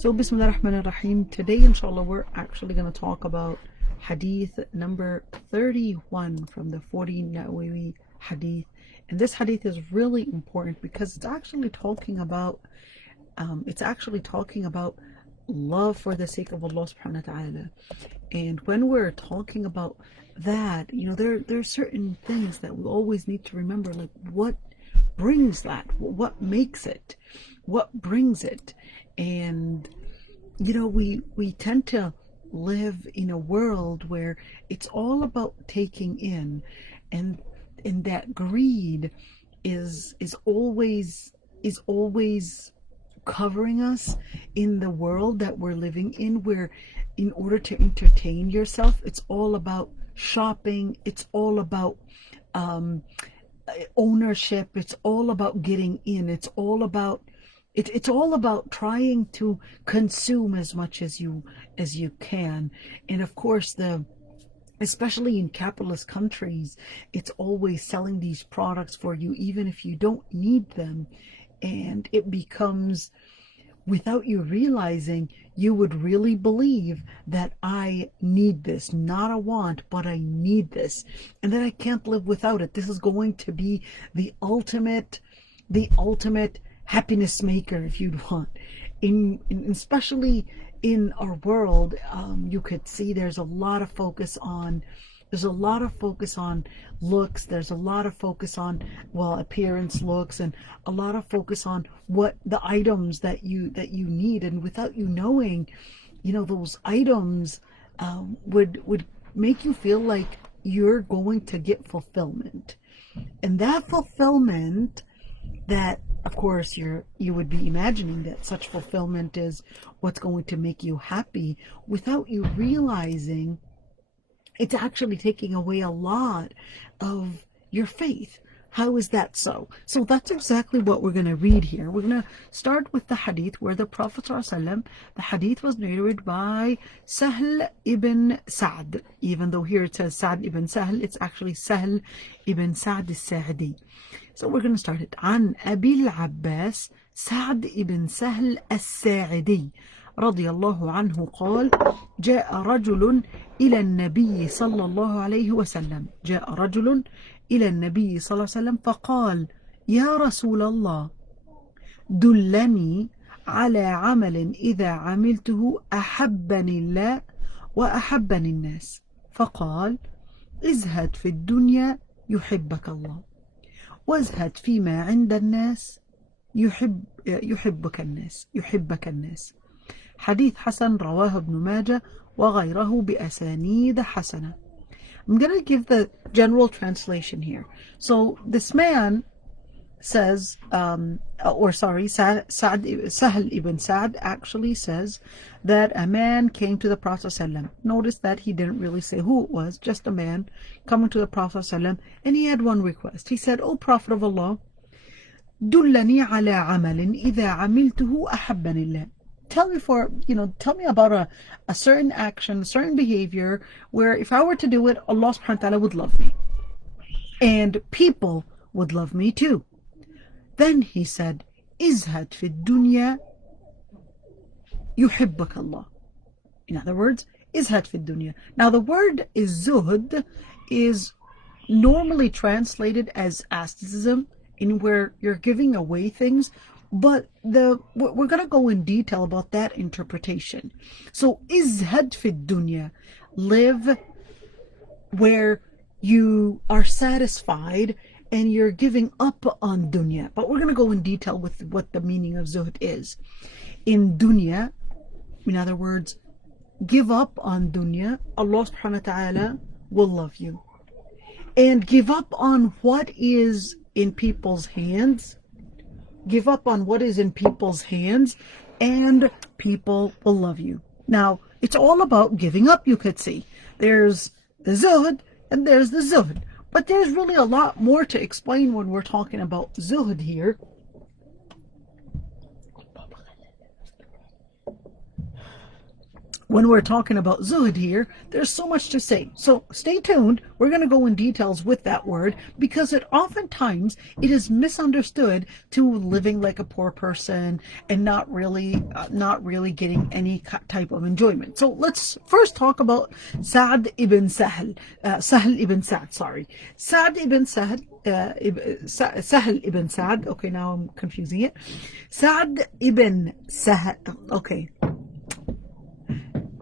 So, Bismillah ar-Rahman ar-Rahim. Today, inshallah, we're actually going to talk about hadith number 31 from the 40 Nawawi hadith. And this hadith is really important because it's actually talking about love for the sake of Allah subhanahu wa ta'ala. And when we're talking about that, there's certain things that we always need to remember, like what brings that, what makes it, what brings it. And we tend to live in a world where it's all about taking in, and that greed is always covering us in the world that we're living in, where in order to entertain yourself, it's all about shopping, it's all about ownership, it's all about getting in, it's all about trying to consume as much as you can. And of course, especially in capitalist countries, it's always selling these products for you even if you don't need them, and it becomes, without you realizing, you would really believe that I need this, not a want, but I need this, and that I can't live without it. This is going to be the ultimate happiness maker, if you'd want. Especially in our world, you could see there's a lot of focus on looks, there's a lot of focus on, appearance, looks, and a lot of focus on what the items that you need, and without you knowing, those items would make you feel like you're going to get fulfillment. And that fulfillment, that of course you would be imagining that such fulfillment is what's going to make you happy, without you realizing it's actually taking away a lot of your faith. How is that so? So that's exactly what we're going to read here. We're going to start with the hadith where the Prophet ﷺ, the hadith was narrated by Sahl ibn Sa'd. Even though here it says Sa'd ibn Sahl, it's actually Sahl ibn Sa'd al-Sa'di. So we're going to start it. عن أبي العباس سعد ibn سهل الساعدي رضي الله عنه قال: جاء رجل إلى النبي صلى الله عليه وسلم جاء رجل إلى النبي صلى الله عليه وسلم فقال: يا رسول الله، دلني على عمل إذا عملته أحبني الله وأحبني الناس. فقال: ازهد في الدنيا يحبك الله، وازهد فيما عند الناس يحبك الناس. حديث حسن رواه ابن ماجه وغيره بأسانيد حسنة. I'm going to give the general translation here. So this man says, Sahl ibn Sa'd actually says that a man came to the Prophet ﷺ. Notice that he didn't really say who it was, just a man coming to the Prophet ﷺ, and he had one request. He said, "O Prophet of Allah, دلني على عمل إذا عملته أحبني الله." Tell me about a certain action, a certain behavior where if I were to do it, Allah subhanahu wa ta'ala would love me. And people would love me too. Then he said, "Izhad fi dunya yuhibbuk Allah." In other words, izhad fi dunya. Now the word is zuhd is normally translated as asceticism, in where you're giving away things. But we're going to go in detail about that interpretation. So, izhad fi dunya, live where you are satisfied and you're giving up on dunya. But we're going to go in detail with what the meaning of zuhd is. In dunya, in other words, give up on dunya, Allah subhanahu wa ta'ala will love you. And give up on what is in people's hands. Give up on what is in people's hands, and people will love you. Now, it's all about giving up, you could see. There's the zuhd and there's the zuhd. But there's really a lot more to explain when we're talking about zuhd here. when we're talking about zuhd here, there's so much to say. So stay tuned. We're going to go in details with that word because oftentimes it is misunderstood to living like a poor person and not really getting any type of enjoyment. So let's first talk about Sa'd ibn Sahl. Sahl ibn Sa'd, sorry. Sa'd ibn Sahl. Sahl ibn Sa'd. Okay, now I'm confusing it. Sa'd ibn Sahl. Okay.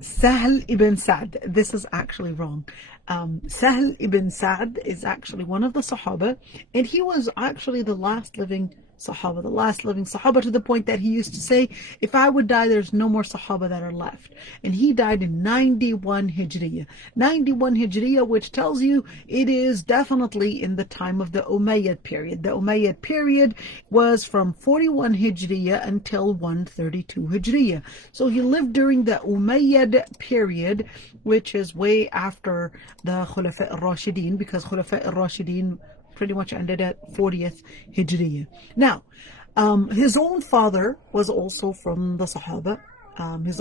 Sahl ibn Sa'd. This is actually wrong. Sahl ibn Sa'd is actually one of the Sahaba, and he was actually the last living Sahaba, to the point that he used to say, if I would die, there's no more Sahaba that are left. And he died in 91 Hijriya. 91 Hijriya, which tells you it is definitely in the time of the Umayyad period. The Umayyad period was from 41 Hijriya until 132 Hijriya. So he lived during the Umayyad period, which is way after the Khulafa al-Rashidin, because Khulafa al-Rashidin pretty much ended at 40th Hijriya. Now, his own father was also from the Sahaba. His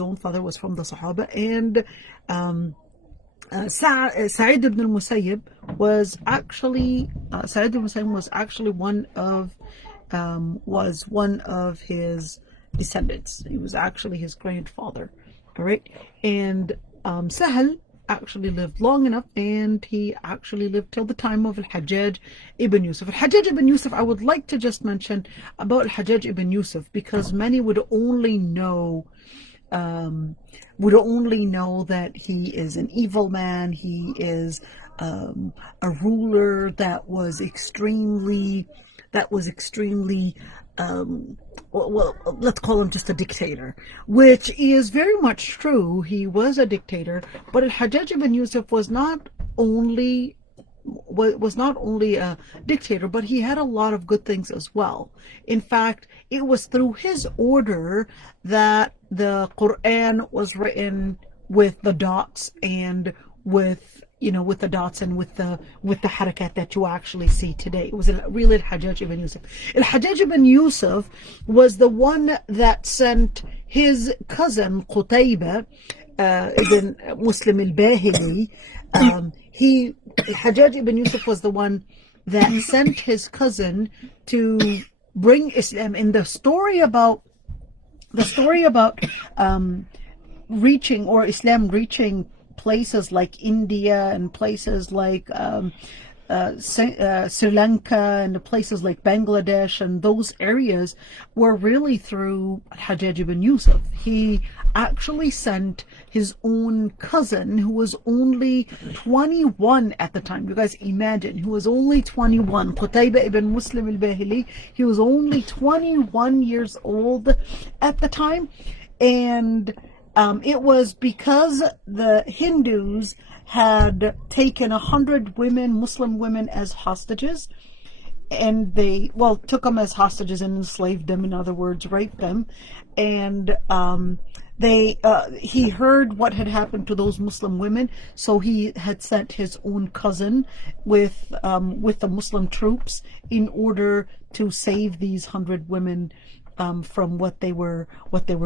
own father was from the Sahaba, and Sa'id ibn al-Musayyib was actually one of his descendants. He was actually his grandfather. All right, and Sahal actually lived long enough, and he actually lived till the time of Al-Hajjaj ibn Yusuf. Al-Hajjaj ibn Yusuf, I would like to just mention about Al-Hajjaj ibn Yusuf, because many would only know that he is an evil man. He is a ruler that was extremely well, let's call him just a dictator, which is very much true. He was a dictator, but Al-Hajjaj ibn Yusuf was not only a dictator, but he had a lot of good things as well. In fact, it was through his order that the Quran was written with the dots and with the harakat that you actually see today. It was really Al-Hajjaj ibn Yusuf. Al-Hajjaj ibn Yusuf was the one that sent his cousin Qutayba ibn Muslim al-Bahili. Al-Hajjaj ibn Yusuf was the one that sent his cousin to bring Islam. In the story about Islam reaching places like India and places like Sri Lanka and places like Bangladesh, and those areas were really through Hajjaj ibn Yusuf. He actually sent his own cousin, who was only 21 at the time. You guys imagine, he was only 21. Qutayba ibn Muslim al-Bahili, he was only 21 years old at the time. And it was because the Hindus had taken 100 Muslim women as hostages, and they took them as hostages and enslaved them. In other words, raped them. And he heard what had happened to those Muslim women, so he had sent his own cousin with the Muslim troops in order to save these 100 women from what they were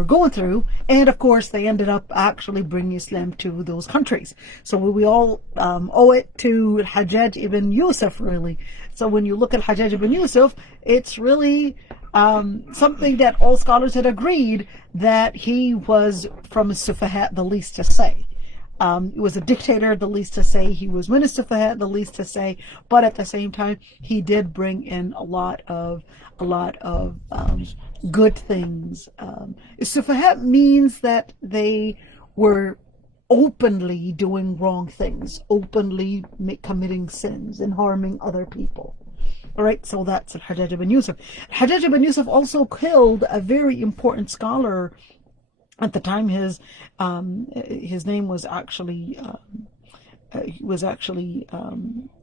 going through. And of course they ended up actually bringing Islam to those countries. So we all owe it to Hajjaj ibn Yusuf, really. So when you look at Hajjaj ibn Yusuf, it's really something that all scholars had agreed that he was from Sufahat, the least to say. He was a dictator, the least to say. He was Minister Fahad, the least to say. But at the same time, he did bring in a lot of good things. Sufahat means that they were openly doing wrong things, openly committing sins and harming other people. All right, so that's Al-Hajjaj ibn Yusuf. Al-Hajjaj ibn Yusuf also killed a very important scholar at the time. His name was actually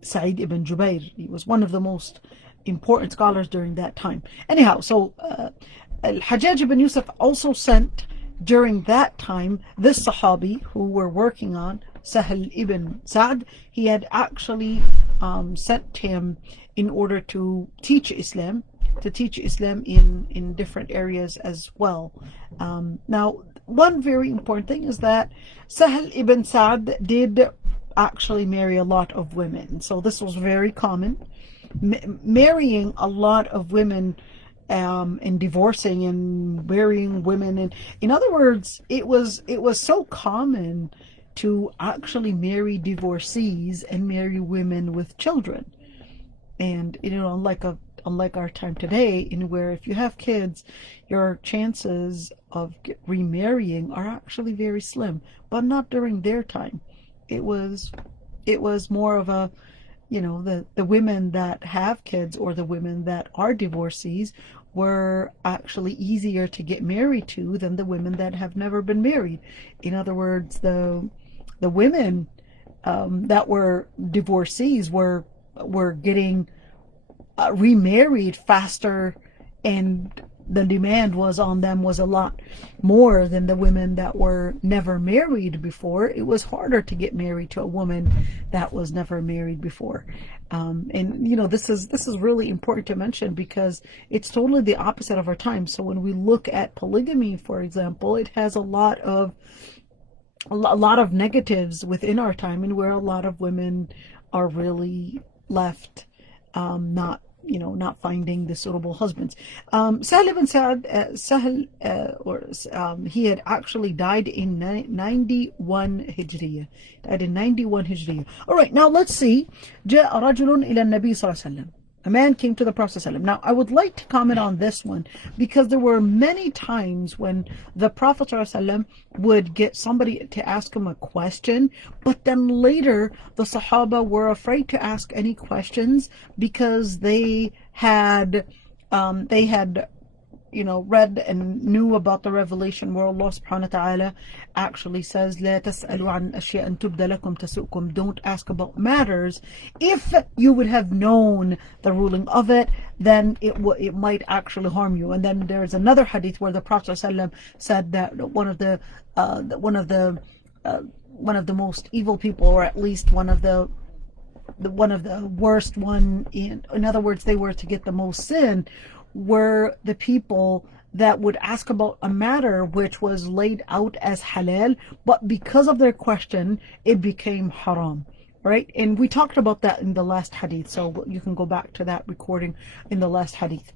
Sa'id ibn Jubair. He was one of the most important scholars during that time. Anyhow, so Al-Hajjaj ibn Yusuf also sent during that time this Sahabi who we're working on, Sahl ibn Sa'd. He had actually sent him in order to teach Islam. Islam in different areas as well. Now, one very important thing is that Sahel ibn Sa'd did actually marry a lot of women. So this was very common. Marrying a lot of women and divorcing and marrying women, and in other words, it was so common to actually marry divorcees and marry women with children. And unlike our time today, in where if you have kids, your chances of remarrying are actually very slim. But not during their time. It was more of a, the women that have kids or the women that are divorcees were actually easier to get married to than the women that have never been married. In other words, the women that were divorcees were getting remarried faster, and the demand on them was a lot more than the women that were never married before. It was harder to get married to a woman that was never married before. And this is really important to mention, because it's totally the opposite of our time. So when we look at polygamy, for example, it has a lot of negatives within our time, and where a lot of women are really left not finding the suitable husbands. Sahel ibn Sa'd, he had actually died in 91 Hijriya. Died in 91 Hijriya. All right, now let's see. جاء رجل إلى النبي صلى الله عليه وسلم. A man came to the Prophet ﷺ. Now, I would like to comment on this one, because there were many times when the Prophet ﷺ would get somebody to ask him a question, but then later the Sahaba were afraid to ask any questions, because they had read and knew about the revelation where Allah subhanahu wa ta'ala actually says, لا تسألوا عن أشياء تبدى لكم تسؤكم. Don't ask about matters. If you would have known the ruling of it, then it might actually harm you. And then there's another hadith where the Prophet ﷺ said that one of the most evil people, or at least one of the worst one, in other words, they were to get the most sin, were the people that would ask about a matter which was laid out as halal, but because of their question, it became haram. Right? And we talked about that in the last hadith, so you can go back to that recording in the last hadith.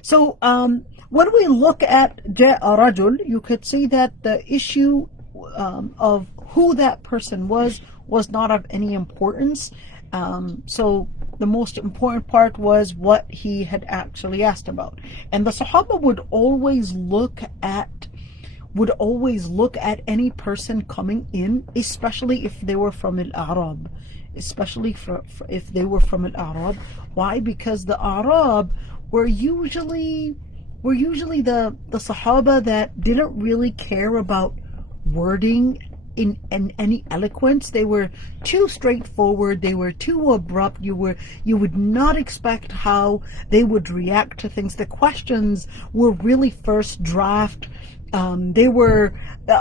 So when we look at جاء رجل, you could see that the issue of who that person was not of any importance. So the most important part was what he had actually asked about. And the Sahaba would always look at any person coming in, especially if they were from Al-Arab. If they were from Al-Arab. Why? Because the Arab were usually the Sahaba that didn't really care about wording in any eloquence. They were too straightforward, they were too abrupt. You would not expect how they would react to things. The questions were really first draft. They were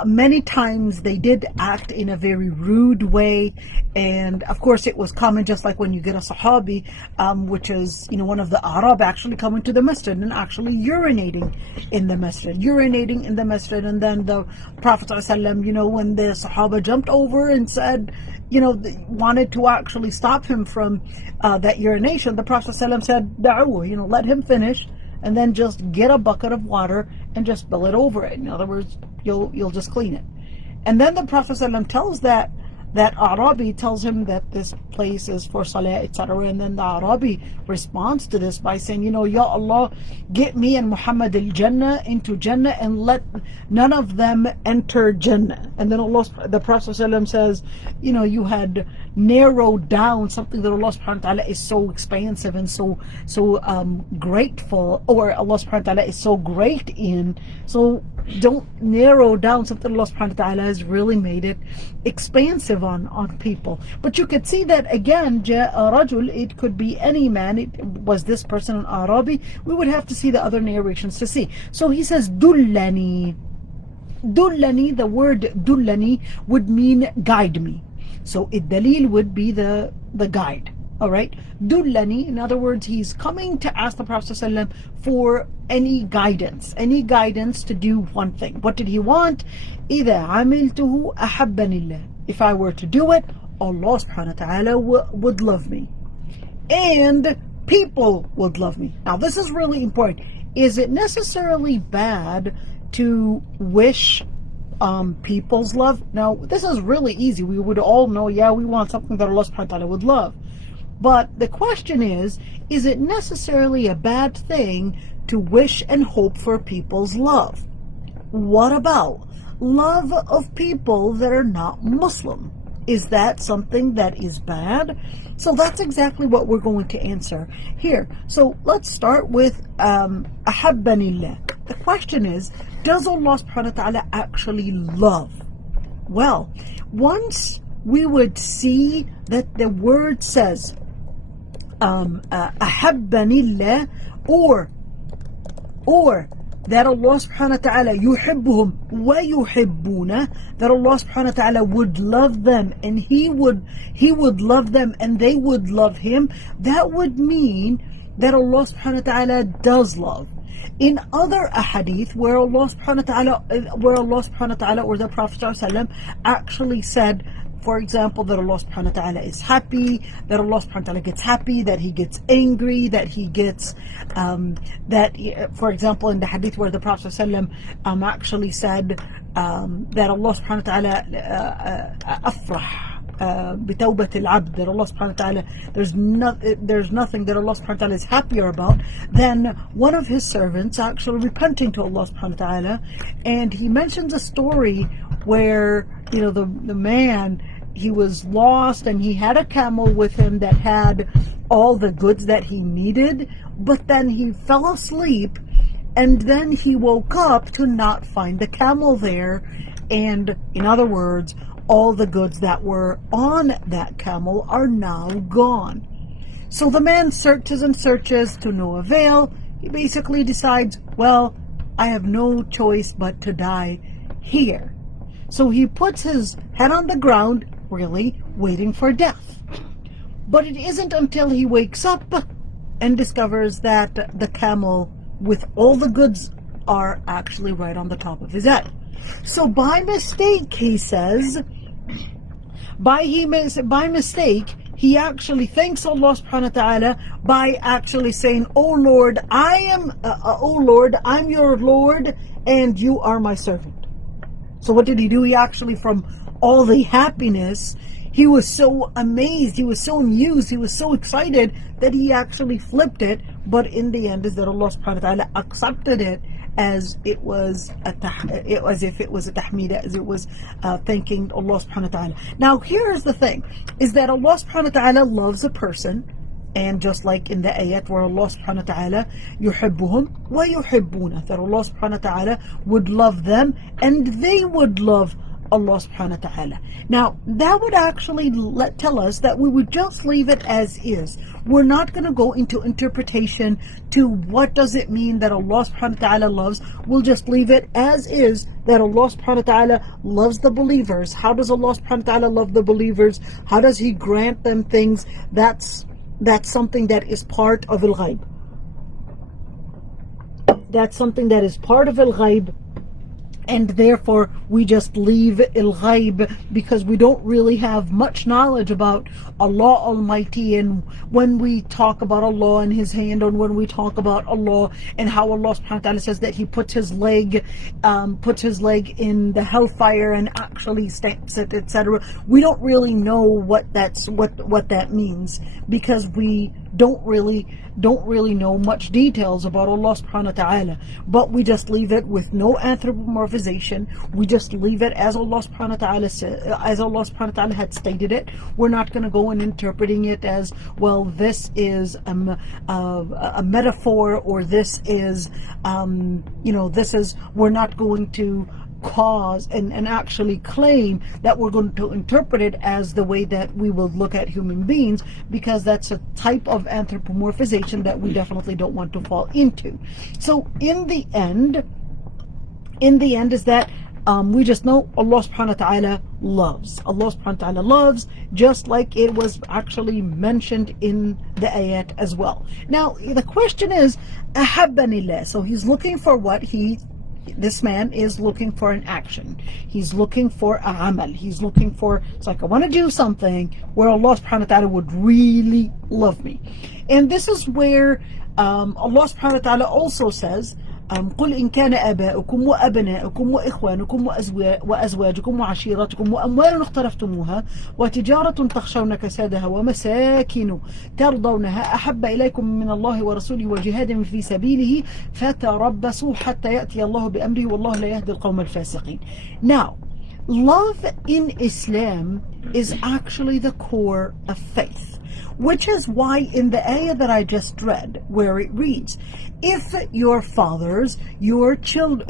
many times they did act in a very rude way, and of course it was common, just like when you get a Sahabi, which is one of the Arab, actually coming to the masjid and actually urinating in the masjid, and then the Prophet ﷺ, when the Sahaba jumped over and said, wanted to actually stop him from that urination, the Prophet ﷺ said, "Da'u," let him finish, and then just get a bucket of water and just spill it over it. In other words, you'll just clean it. And then the Prophet ﷺ tells that Arabi, tells him that this place is for salah, etc. And then the Arabi responds to this by saying, Ya Allah, get me and Muhammad al-Jannah into Jannah, and let none of them enter Jannah. And then the Prophet ﷺ says, you had narrowed down something that Allah subhanahu wa ta'ala is so expansive and so grateful, or Allah subhanahu wa ta'ala is so great in. So don't narrow down something Allah subhanahu wa ta'ala has really made it expansive on people. But you could see that again, جاء رجل, it could be any man. Was this person an Arabi? We would have to see the other narrations to see. So he says, dullani. Dullani, the word dullani would mean guide me. So الدليل would be the guide. All right, dullani, in other words, he's coming to ask the Prophet ﷺ for any guidance to do one thing. What did he want? إذا عملته أحبني الله. If I were to do it, Allah subhanahu wa ta'ala would love me. And people would love me. Now this is really important. Is it necessarily bad to wish people's love? Now this is really easy. We would all know, yeah, we want something that Allah subhanahu wa ta'ala would love. But the question is it necessarily a bad thing to wish and hope for people's love? What about love of people that are not Muslim? Is that something that is bad? So that's exactly what we're going to answer here. So let's start with ahabbanillah. The question is, does Allah subhanahu wa ta'ala actually love? Well, once we would see that the word says ahabbanillah, or that Allah subhanahu wa ta'ala yuhibbuhum wa yuhibbuna, that Allah subhanahu wa ta'ala would love them and he would love them and they would love him, that would mean that Allah subhanahu wa ta'ala does love. In other ahadith where Allah subhanahu wa ta'ala or the Prophet ﷺ actually said, for example, that Allah subhanahu wa ta'ala is happy, that Allah subhanahu wa ta'ala gets happy, that he gets angry, that he gets, for example, in the hadith where the Prophet ﷺ actually said that Allah subhanahu wa ta'ala afrah بتوبة العبد, that Allah subhanahu wa ta'ala, there's nothing that Allah subhanahu wa ta'ala is happier about than one of his servants actually repenting to Allah subhanahu wa ta'ala. And he mentions a story where, you know, the man, he was lost and he had a camel with him that had all the goods that he needed, but then he fell asleep and then he woke up to not find the camel there. And in other words, all the goods that were on that camel are now gone. So the man searches and searches to no avail. He basically decides, well, I have no choice but to die here. So he puts his head on the ground, really waiting for death. But it isn't until he wakes up and discovers that the camel with all the goods are actually right on the top of his head. So by mistake, he says, by mistake, he actually thanks Allah subhanahu wa ta'ala by actually saying, oh Lord, I'm your Lord and you are my servant. So what did he do? He actually, from all the happiness, he was so amazed, he was so amused, he was so excited that he actually flipped it. But in the end is that Allah subhanahu wa ta'ala accepted it as it was as if it was a tahmida, as it was thanking Allah subhanahu wa ta'ala. Now here's the thing, is that Allah subhanahu wa ta'ala loves a person, and just like in the ayat where Allah subhanahu wa ta'ala yuhibbuhum wa yuhibbuna, that Allah subhanahu wa ta'ala would love them and they would love Allah subhanahu wa ta'ala. Now that would actually tell us that we would just leave it as is. We're not going to go into interpretation to what does it mean that Allah subhanahu wa ta'ala loves. We'll just leave it as is, that Allah subhanahu wa ta'ala loves the believers. How does Allah subhanahu wa ta'ala love the believers? How does he grant them things? That's something that is part of al-ghaib. That's something that is part of al-ghaib. And therefore we just leave al-ghaib because we don't really have much knowledge about Allah Almighty. And when we talk about Allah and his hand, and when we talk about Allah and how Allah subhanahu wa ta'ala says that he puts his leg in the hellfire and actually stamps it, etc., we don't really know what that means, because we don't really know much details about Allah subhanahu wa ta'ala. But we just leave it with no anthropomorphization. We just leave it as Allah subhanahu wa ta'ala as Allah subhanahu wa ta'ala had stated it. We're not going to go and interpreting it as, well, this is a metaphor, or this is we're not going to cause and actually claim that we're going to interpret it as the way that we will look at human beings, because that's a type of anthropomorphization that we definitely don't want to fall into. So in the end is that We just know Allah subhanahu wa ta'ala loves. Allah subhanahu wa ta'ala loves, just like it was actually mentioned in the ayat as well. Now, the question is, أحبني الله. So he's looking for what this man is looking for an action. He's looking for a amal. He's looking for, it's like, I want to do something where Allah subhanahu wa ta'ala would really love me. And this is where Allah subhanahu wa ta'ala also says, قل إن كان آباؤكم وأبناؤكم وإخوانكم وأزواجكم وعشيرتكم وأموال اقترفتموها وتجارة تخشون كسادها ومساكن ترضونها أحب إليكم من الله ورسوله وجهاد في سبيله فتربصوا حتى يأتي الله بأمره والله لا يهدي القوم الفاسقين. Now, love in Islam is actually the core of faith, which is why in the ayah that I just read, where it reads, if your fathers, your children,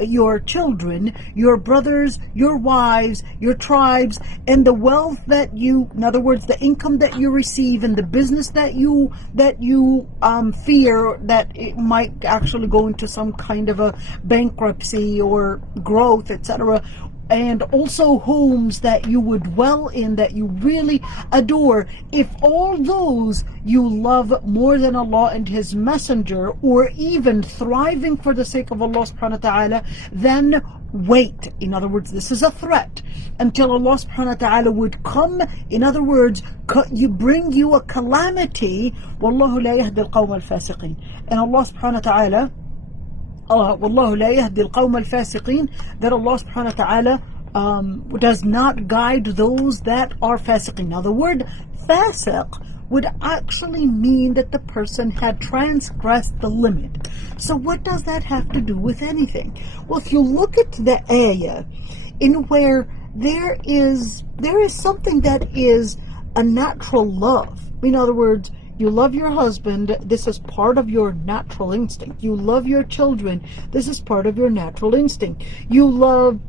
your brothers, your wives, your tribes, and the wealth that you, in other words, the income that you receive and the business that you fear that it might actually go into some kind of a bankruptcy or growth, etc., and also homes that you would dwell in, that you really adore, if all those you love more than Allah and His Messenger, or even thriving for the sake of Allah subhanahu wa ta'ala, then wait. In other words, this is a threat until Allah subhanahu wa ta'ala would come, in other words, you bring you a calamity. Wallahu la yahdi al-qawm al-fasiqin. And Allah subhanahu wa ta'ala, Wallahu la yahdi al-qawm al-fasiqin, that Allah subhanahu wa ta'ala does not guide those that are fasiqin. Now the word fasiq would actually mean that the person had transgressed the limit. So what does that have to do with anything? Well, if you look at the ayah, in where there is something that is a natural love. In other words, you love your husband, this is part of your natural instinct. You love your children, this is part of your natural instinct. You love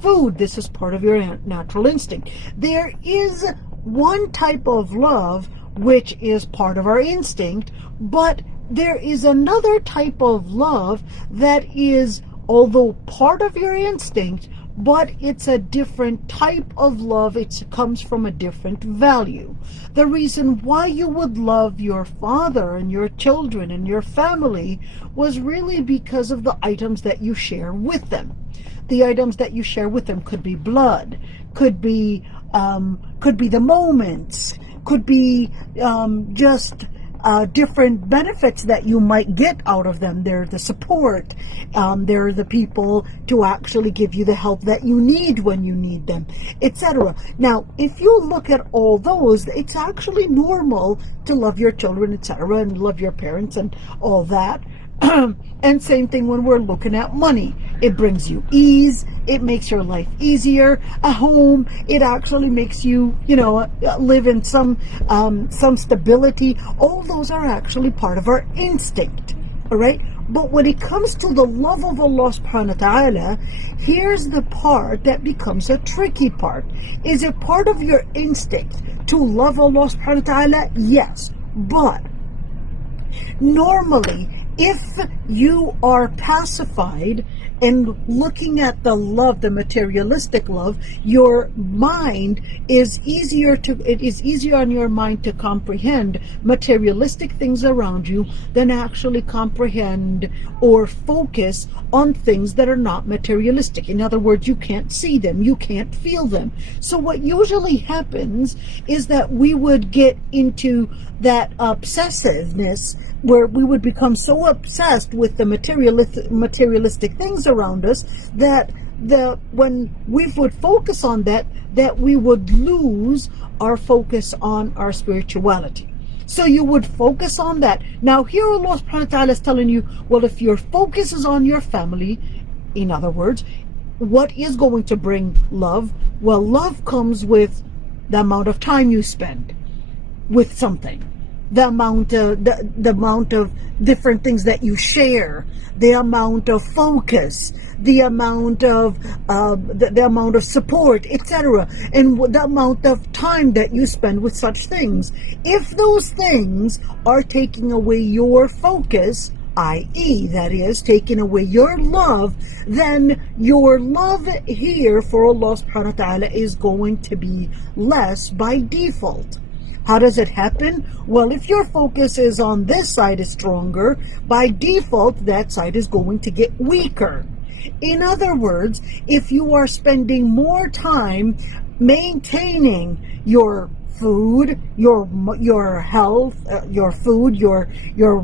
food, this is part of your natural instinct. There is one type of love which is part of our instinct, but there is another type of love that is, although part of your instinct, but it's a different type of love. It comes from a different value. The reason why you would love your father and your children and your family was really because of the items that you share with them. The items that you share with them could be blood, could be the moments, could be just different benefits that you might get out of them. They're the support. They're the people to actually give you the help that you need when you need them, etc. Now, if you look at all those, it's actually normal to love your children, etc., and love your parents and all that. And same thing when we're looking at money. It brings you ease. It makes your life easier. A home, it actually makes you, live in some stability. All those are actually part of our instinct. All right? But when it comes to the love of Allah subhanahu wa ta'ala, here's the part that becomes a tricky part. Is it part of your instinct to love Allah subhanahu wa ta'ala? Yes. But normally, if you are pacified and looking at the love, the materialistic love, your mind is it is easier on your mind to comprehend materialistic things around you than actually comprehend or focus on things that are not materialistic. In other words, you can't see them, you can't feel them. So what usually happens is that we would get into that obsessiveness where we would become so obsessed with the materialistic things around us that when we would focus on that we would lose our focus on our spirituality. So you would focus on that. Now here Allah subhanahu wa ta'ala is telling you, well, if your focus is on your family, in other words, what is going to bring love? Well, love comes with the amount of time you spend with something, the amount of different things that you share, the amount of focus, the amount of support, etc., and the amount of time that you spend with such things. If those things are taking away your focus, i.e., that is, taking away your love, then your love here for Allah subhanahu wa ta'ala is going to be less by default. How does it happen? Well, if your focus is on this side is stronger, by default, that side is going to get weaker. In other words, if you are spending more time maintaining your food, your health, your food, your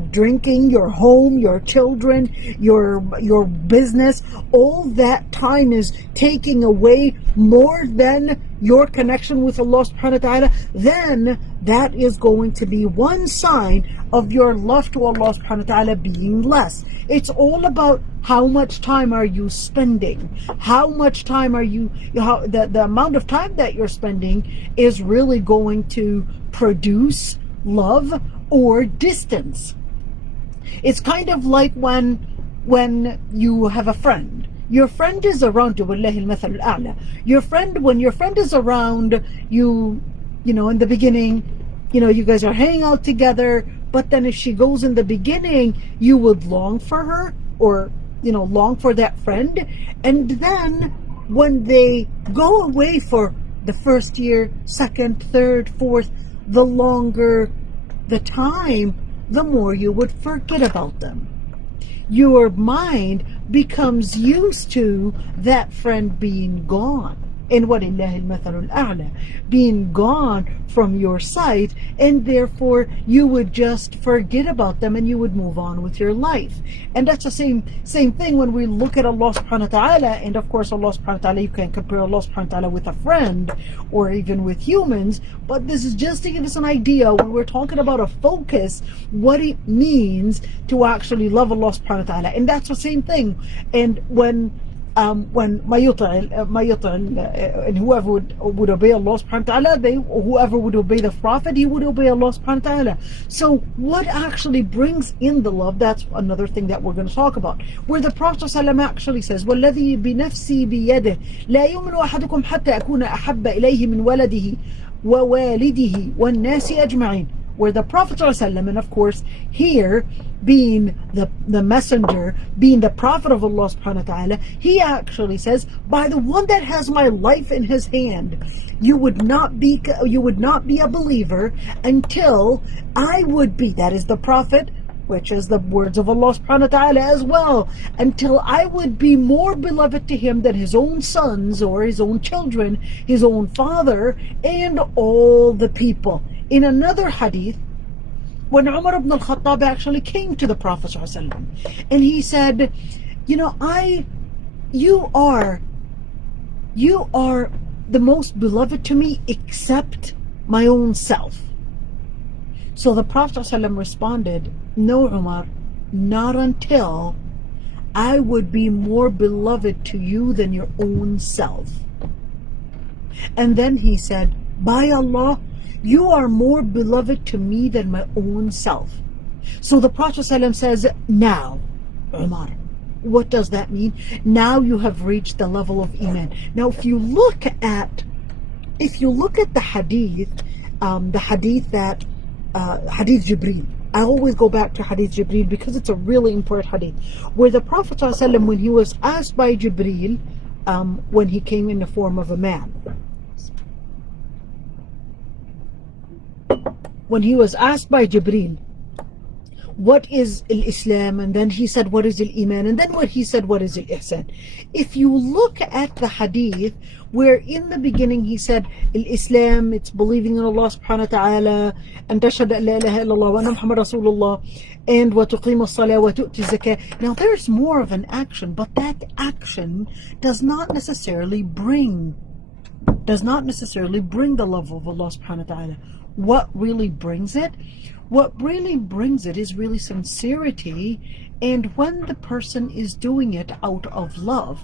drinking, your home, your children, your business, all that time is taking away more than your connection with Allah subhanahu wa ta'ala, then that is going to be one sign of your love to Allah subhanahu wa ta'ala being less. It's all about how much time are you spending. How much time are you, the amount of time that you're spending is really going to produce love or distance. It's kind of like when you have a friend. Your friend is around you, wallahi al-mathal al-a'la. When your friend is around you, in the beginning, you guys are hanging out together, but then if she goes in the beginning, you would long for her, or, long for that friend. And then when they go away for the first year, second, third, fourth, the longer the time, the more you would forget about them. Your mind becomes used to that friend being gone. And وَلِلَّهِ الْمَثَلُ الْأَعْلَى, being gone from your sight, and therefore you would just forget about them and you would move on with your life. And that's the same thing when we look at Allah subhanahu wa ta'ala. And of course Allah subhanahu wa ta'ala, you can't compare Allah subhanahu wa ta'ala with a friend or even with humans, but this is just to give us an idea when we're talking about a focus, what it means to actually love Allah subhanahu wa ta'ala. And that's the same thing. And when and whoever would obey Allah subhanahu wa ta'ala, whoever would obey the Prophet, he would obey Allah subhanahu wa ta'ala. So what actually brings in the love? That's another thing that we're going to talk about, where the Prophet ﷺ actually says, وَالَّذِي بِنَفْسِي بِيَدِهِ لَا يُؤْمِنُ أَحَدُكُمْ حَتَّى أَكُونَ أَحَبَّ إِلَيْهِ مِنْ وَلَدِهِ وَوَالِدِهِ وَالنَّاسِ أَجْمَعِينَ. Where the Prophet ﷺ, and of course here being the messenger, being the Prophet of Allah subhanahu wa ta'ala, he actually says, by the one that has my life in his hand, you would not be a believer until I would be, that is the Prophet, which is the words of Allah subhanahu wa ta'ala as well, until I would be more beloved to him than his own sons or his own children, his own father, and all the people. In another hadith, when Umar ibn al-Khattab actually came to the Prophet ﷺ, and he said, you are the most beloved to me except my own self. So the Prophet ﷺ responded, no, Umar, not until I would be more beloved to you than your own self. And then he said, by Allah, you are more beloved to me than my own self. So the Prophet ﷺ says, now, Umar, what does that mean? Now you have reached the level of Iman. Now if you look at the hadith, that Hadith Jibreel, I always go back to Hadith Jibreel because it's a really important hadith, where the Prophet ﷺ, when he was asked by Jibreel, when he came in the form of a man, when he was asked by Jibreel, what is Islam? And then he said, what is Iman? And then what he said, what is Ihsan? If you look at the hadith, where in the beginning he said, Islam, it's believing in Allah subhanahu wa ta'ala, and tashhad an la ilaha illallah wa anna Muhammad Rasulullah, and wa tuqim as-salah wa tu'ti zakah. Now there's more of an action, but that action does not necessarily bring the love of Allah subhanahu wa ta'ala. What really brings it? What really brings it is really sincerity, and when the person is doing it out of love.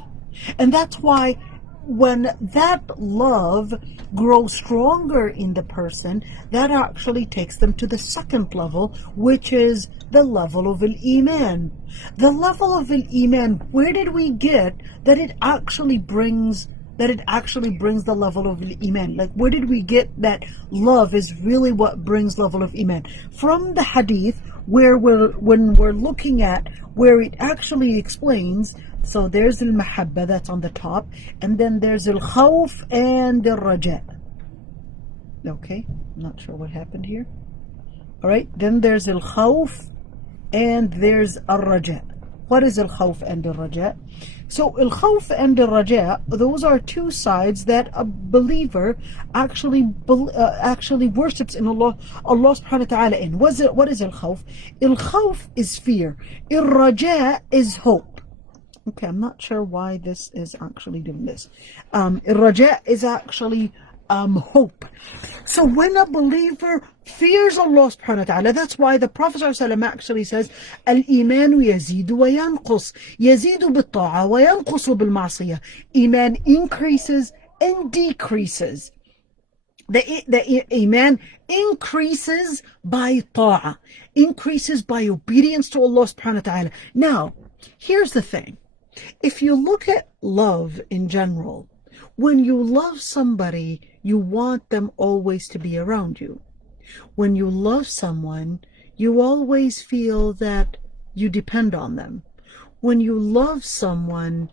And that's why when that love grows stronger in the person, that actually takes them to the second level, which is the level of al-Iman. The level of al-Iman, where did we get that it actually brings that it actually brings the level of iman? Like, where did we get that love is really what brings level of iman? From the hadith, where when we're looking at where it actually explains. So there's al-mahabba, that's on the top, and then there's al-khawf and al-raja. Okay, I'm not sure what happened here. All right, then there's al-khawf and there's al-raja. What is al-khawf and al-raja? So al-khawf and al-raja, those are two sides that a believer actually worships in Allah subhanahu wa ta'ala in. What is al-khawf? Al-khawf is fear. Al-raja is hope. Okay, I'm not sure why this is actually doing this. Al-raja is actually hope. So when a believer fears Allah subhanahu wa ta'ala, that's why the Prophet ﷺ actually says, Al-imanu yazidu wa yanqus. Yazidu bil-ta'a wa yanqusu bil-ma'siyah. Iman increases and decreases. The iman increases by ta'a, increases by obedience to Allah subhanahu wa ta'ala. Now, here's the thing. If you look at love in general, when you love somebody, you want them always to be around you. When you love someone, you always feel that you depend on them. When you love someone,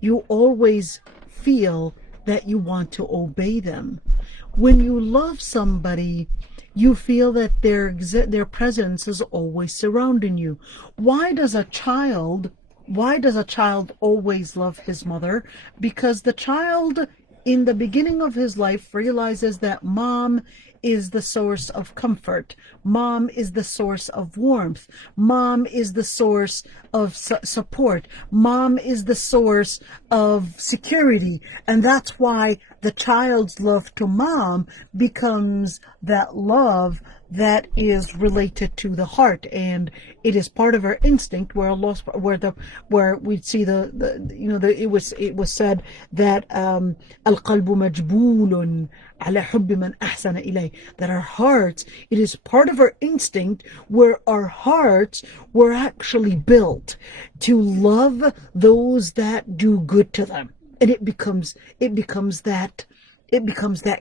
you always feel that you want to obey them. When you love somebody, you feel that their presence is always surrounding you. Why does a child always love his mother? Because the child in the beginning of his life realizes that mom is the source of comfort. Mom is the source of warmth. Mom is the source of support. Mom is the source of security. And that's why the child's love to mom becomes that love that is related to the heart, and it is part of our instinct. Where Allah, where we see it was said that al-qalbu majbulun ala hubbi man ahsana ilay, that our hearts, it is part of our instinct where our hearts were actually built to love those that do good to them, and it becomes that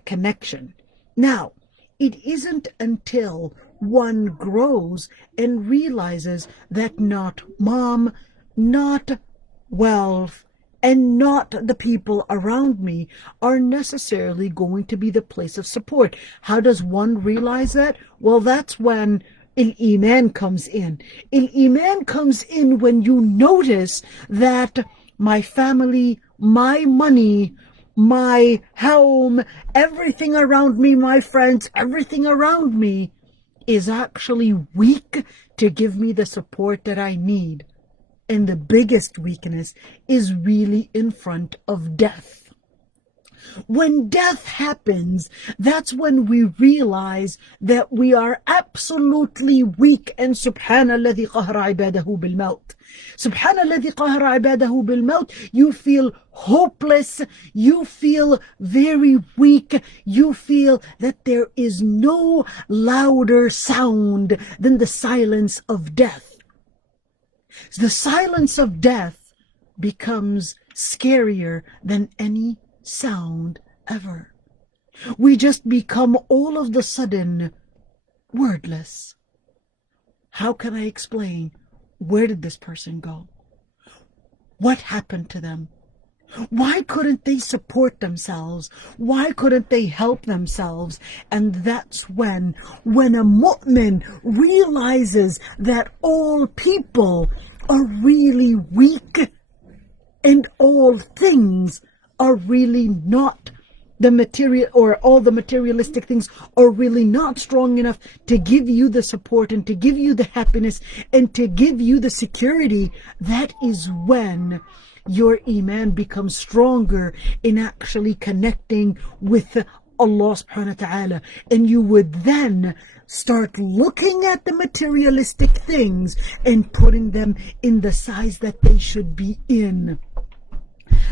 connection. Now, it isn't until one grows and realizes that not mom, not wealth, and not the people around me are necessarily going to be the place of support. How does one realize that? Well, that's when Iman comes in. Iman comes in when you notice that my family, my money, my home, everything around me, my friends, everything around me is actually weak to give me the support that I need. And the biggest weakness is really in front of death. When death happens, that's when we realize that we are absolutely weak. And subhanalladhi qahara ibadahu bil maut. Subhanalladhi qahara ibadahu bil maut. You feel hopeless. You feel very weak. You feel that there is no louder sound than the silence of death. The silence of death becomes scarier than any sound ever. We just become all of the sudden wordless. How can I explain? Where did this person go? What happened to them? Why couldn't they support themselves? Why couldn't they help themselves? And that's when a mu'min realizes that all people are really weak and all things are really not the material, or all the materialistic things are really not strong enough to give you the support and to give you the happiness and to give you the security. That is when your iman becomes stronger in actually connecting with Allah subhanahu wa ta'ala, and you would then start looking at the materialistic things and putting them in the size that they should be in.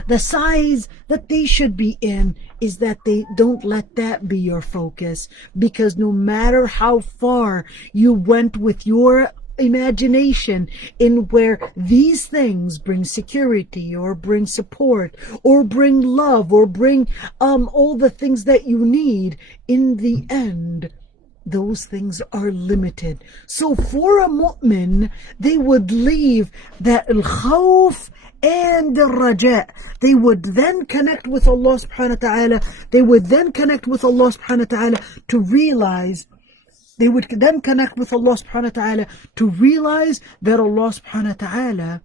The size that they should be in is that they don't let that be your focus, because no matter how far you went with your imagination in where these things bring security or bring support or bring love or bring all the things that you need, in the end those things are limited. So for a mu'min, they would leave that al-khawf and the raja. They would then connect with Allah subhanahu wa ta'ala. They would then connect with Allah subhanahu wa ta'ala to realize, they would then connect with Allah subhanahu wa ta'ala to realize that Allah subhanahu wa ta'ala,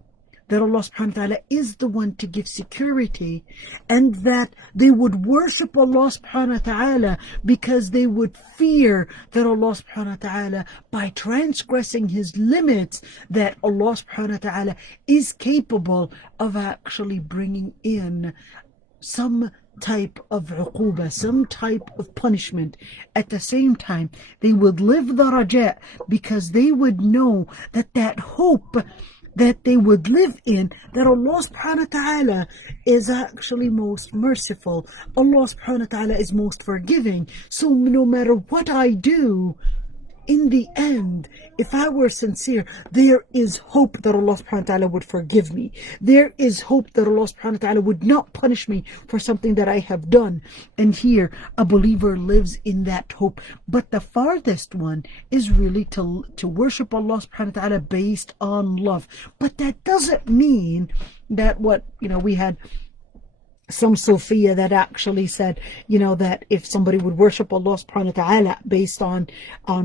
that Allah subhanahu wa ta'ala is the one to give security, and that they would worship Allah subhanahu wa ta'ala because they would fear that Allah subhanahu wa ta'ala, by transgressing His limits, that Allah subhanahu wa ta'ala is capable of actually bringing in some type of uquba, some type of punishment. At the same time, they would live the raja because they would know that that hope that they would live in, that Allah subhanahu wa ta'ala is actually most merciful. Allah subhanahu wa ta'ala is most forgiving. So no matter what I do, in the end, if I were sincere, there is hope that Allah subhanahu wa ta'ala would forgive me. There is hope that Allah subhanahu wa ta'ala would not punish me for something that I have done. And here, a believer lives in that hope. But the farthest one is really to worship Allah subhanahu wa ta'ala based on love. But that doesn't mean that we had some Sophia that actually said, that if somebody would worship Allah subhanahu wa ta'ala based on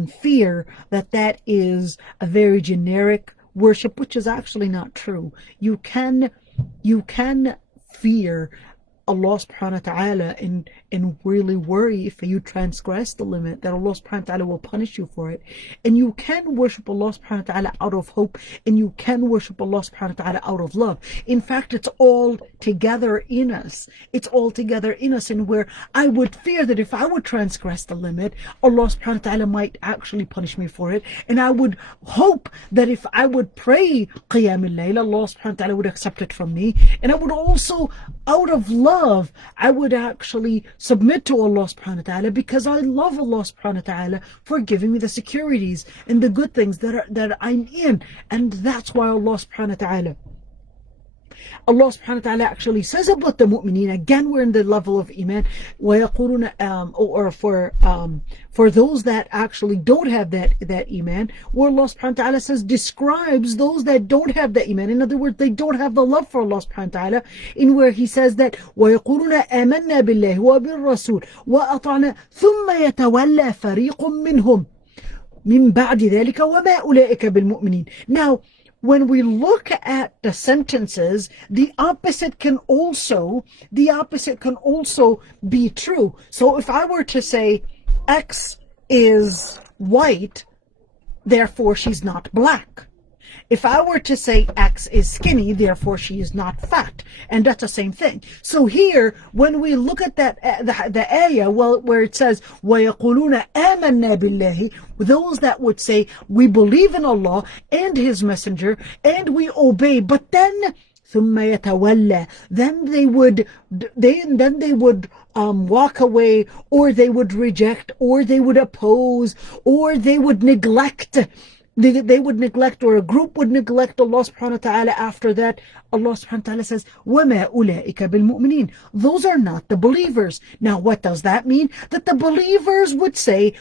fear, that is a very generic worship, which is actually not true. You can fear Allah subhanahu wa ta'ala and really worry if you transgress the limit, that Allah subhanahu wa ta'ala will punish you for it. And you can worship Allah subhanahu wa ta'ala out of hope, and you can worship Allah subhanahu wa ta'ala out of love. In fact, it's all together in us. It's all together in us, and where I would fear that if I would transgress the limit, Allah subhanahu wa ta'ala might actually punish me for it. And I would hope that if I would pray Qiyam al-Layl, Allah subhanahu wa ta'ala would accept it from me. And I would also, out of love, I would actually submit to Allah subhanahu wa ta'ala, because I love Allah subhanahu wa ta'ala for giving me the securities and the good things that I'm in. And that's why Allah subhanahu wa ta'ala actually says about the mu'mineen. Again, we're in the level of iman. For those that actually don't have that iman, where Allah subhanahu wa ta'ala describes those that don't have the iman. In other words, they don't have the love for Allah subhanahu wa ta'ala, in where He says that وَيَقُولُونَ آمَنَّا بِاللَّهِ وَبِالرَّسُولِ وَأَطَعْنَا ثُمَّ يَتَوَلَّى فَرِيقٌ مِّنْهُمْ مِنْ بَعْدِ ذَلِكَ وَمَا أُولَئِكَ بِالْمُؤْمِنِينَ. Now, when we look at the sentences, the opposite can also be true. So if I were to say X is white, therefore she's not black. If I were to say X is skinny, therefore she is not fat. And that's the same thing. So here, when we look at that, the ayah, where it says, وَيَقُولُونَ آمَنَّا بِاللَّهِ, those that would say, we believe in Allah and His Messenger, and we obey, but then, ثُمَّ يَتَوَلَّى, then they would walk away, or they would reject, or they would oppose, or they would neglect. They would neglect, or a group would neglect Allah subhanahu wa ta'ala. After that, Allah subhanahu wa ta'ala says, وَمَا أُولَئِكَ بِالْمُؤْمِنِينَ, those are not the believers. Now, what does that mean? That the believers would say,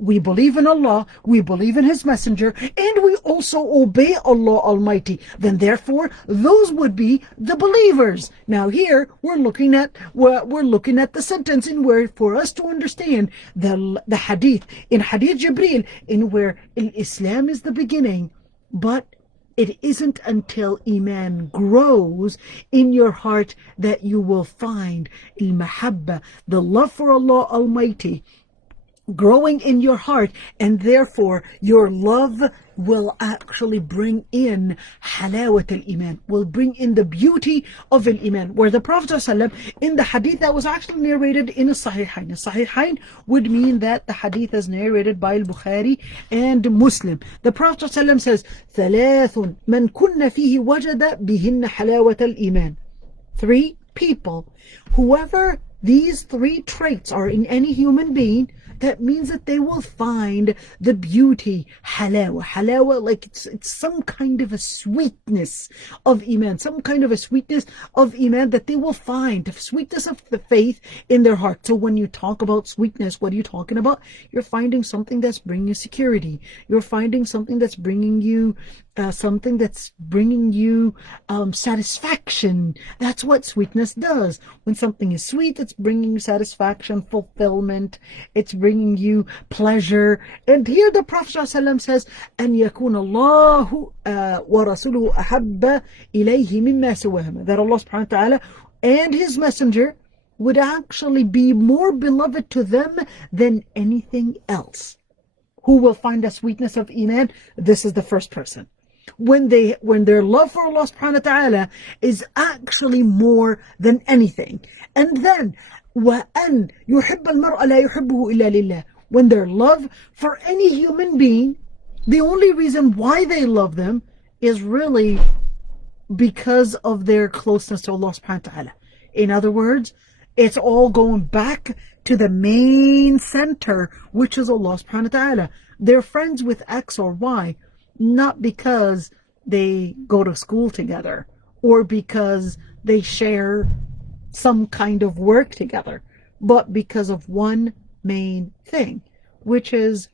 we believe in Allah, we believe in His Messenger, and we also obey Allah Almighty. Then therefore, those would be the believers. Now here, we're looking at the sentence in where, for us to understand the hadith, in Hadith Jibreel, in where Islam is the beginning, but it isn't until Iman grows in your heart that you will find al-mahabba, the love for Allah Almighty, growing in your heart, and therefore your love will actually bring in halawat al-iman, will bring in the beauty of al-iman. Where the Prophet ﷺ, in the hadith that was actually narrated in a Sahihain, would mean that the hadith is narrated by al-Bukhari and Muslim. The Prophet ﷺ says, ثلاث من كن فيه وجد بهن حلاوة الإيمان. 3 people, whoever these 3 traits are in any human being, that means that they will find the beauty, halawa, like it's some kind of a sweetness of iman, some kind of a sweetness of iman that they will find, the sweetness of the faith in their heart. So when you talk about sweetness, what are you talking about? You're finding something that's bringing you security. You're finding something that's bringing you satisfaction. That's what sweetness does. When something is sweet, it's bringing you satisfaction, fulfillment. It's bringing you pleasure. And here the Prophet ﷺ says, أن يكون الله ورسوله أحب إليه مما سواهما. That Allah subhanahu wa ta'ala and His Messenger would actually be more beloved to them than anything else. Who will find the sweetness of iman? This is the first person. When their love for Allah subhanahu wa ta'ala is actually more than anything. And then وَأَنْ يُحِبَّ الْمَرْءَ لَا يُحِبُّهُ إِلَّا لِلَّهِ. When their love for any human being, the only reason why they love them is really because of their closeness to Allah subhanahu wa ta'ala. In other words, it's all going back to the main center, which is Allah subhanahu wa ta'ala. They're friends with X or Y, not because they go to school together or because they share some kind of work together, but because of one main thing, which is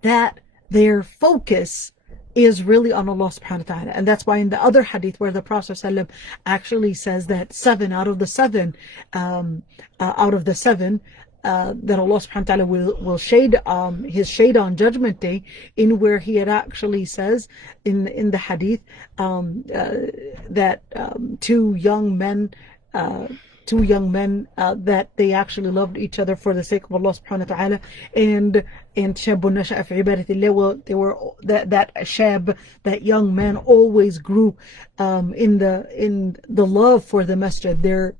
that their focus is really on Allah subhanahu wa ta'ala. And that's why in the other hadith where the Prophet ﷺ actually says that 7 out of the 7 that Allah subhanahu wa ta'ala will shade His shade on Judgment Day, in where He had actually says in the hadith that two young men that they actually loved each other for the sake of Allah subhanahu wa ta'ala, and shabun nasha'a fi ibadatillah, they were that shab, that young man always grew in the love for the masjid, there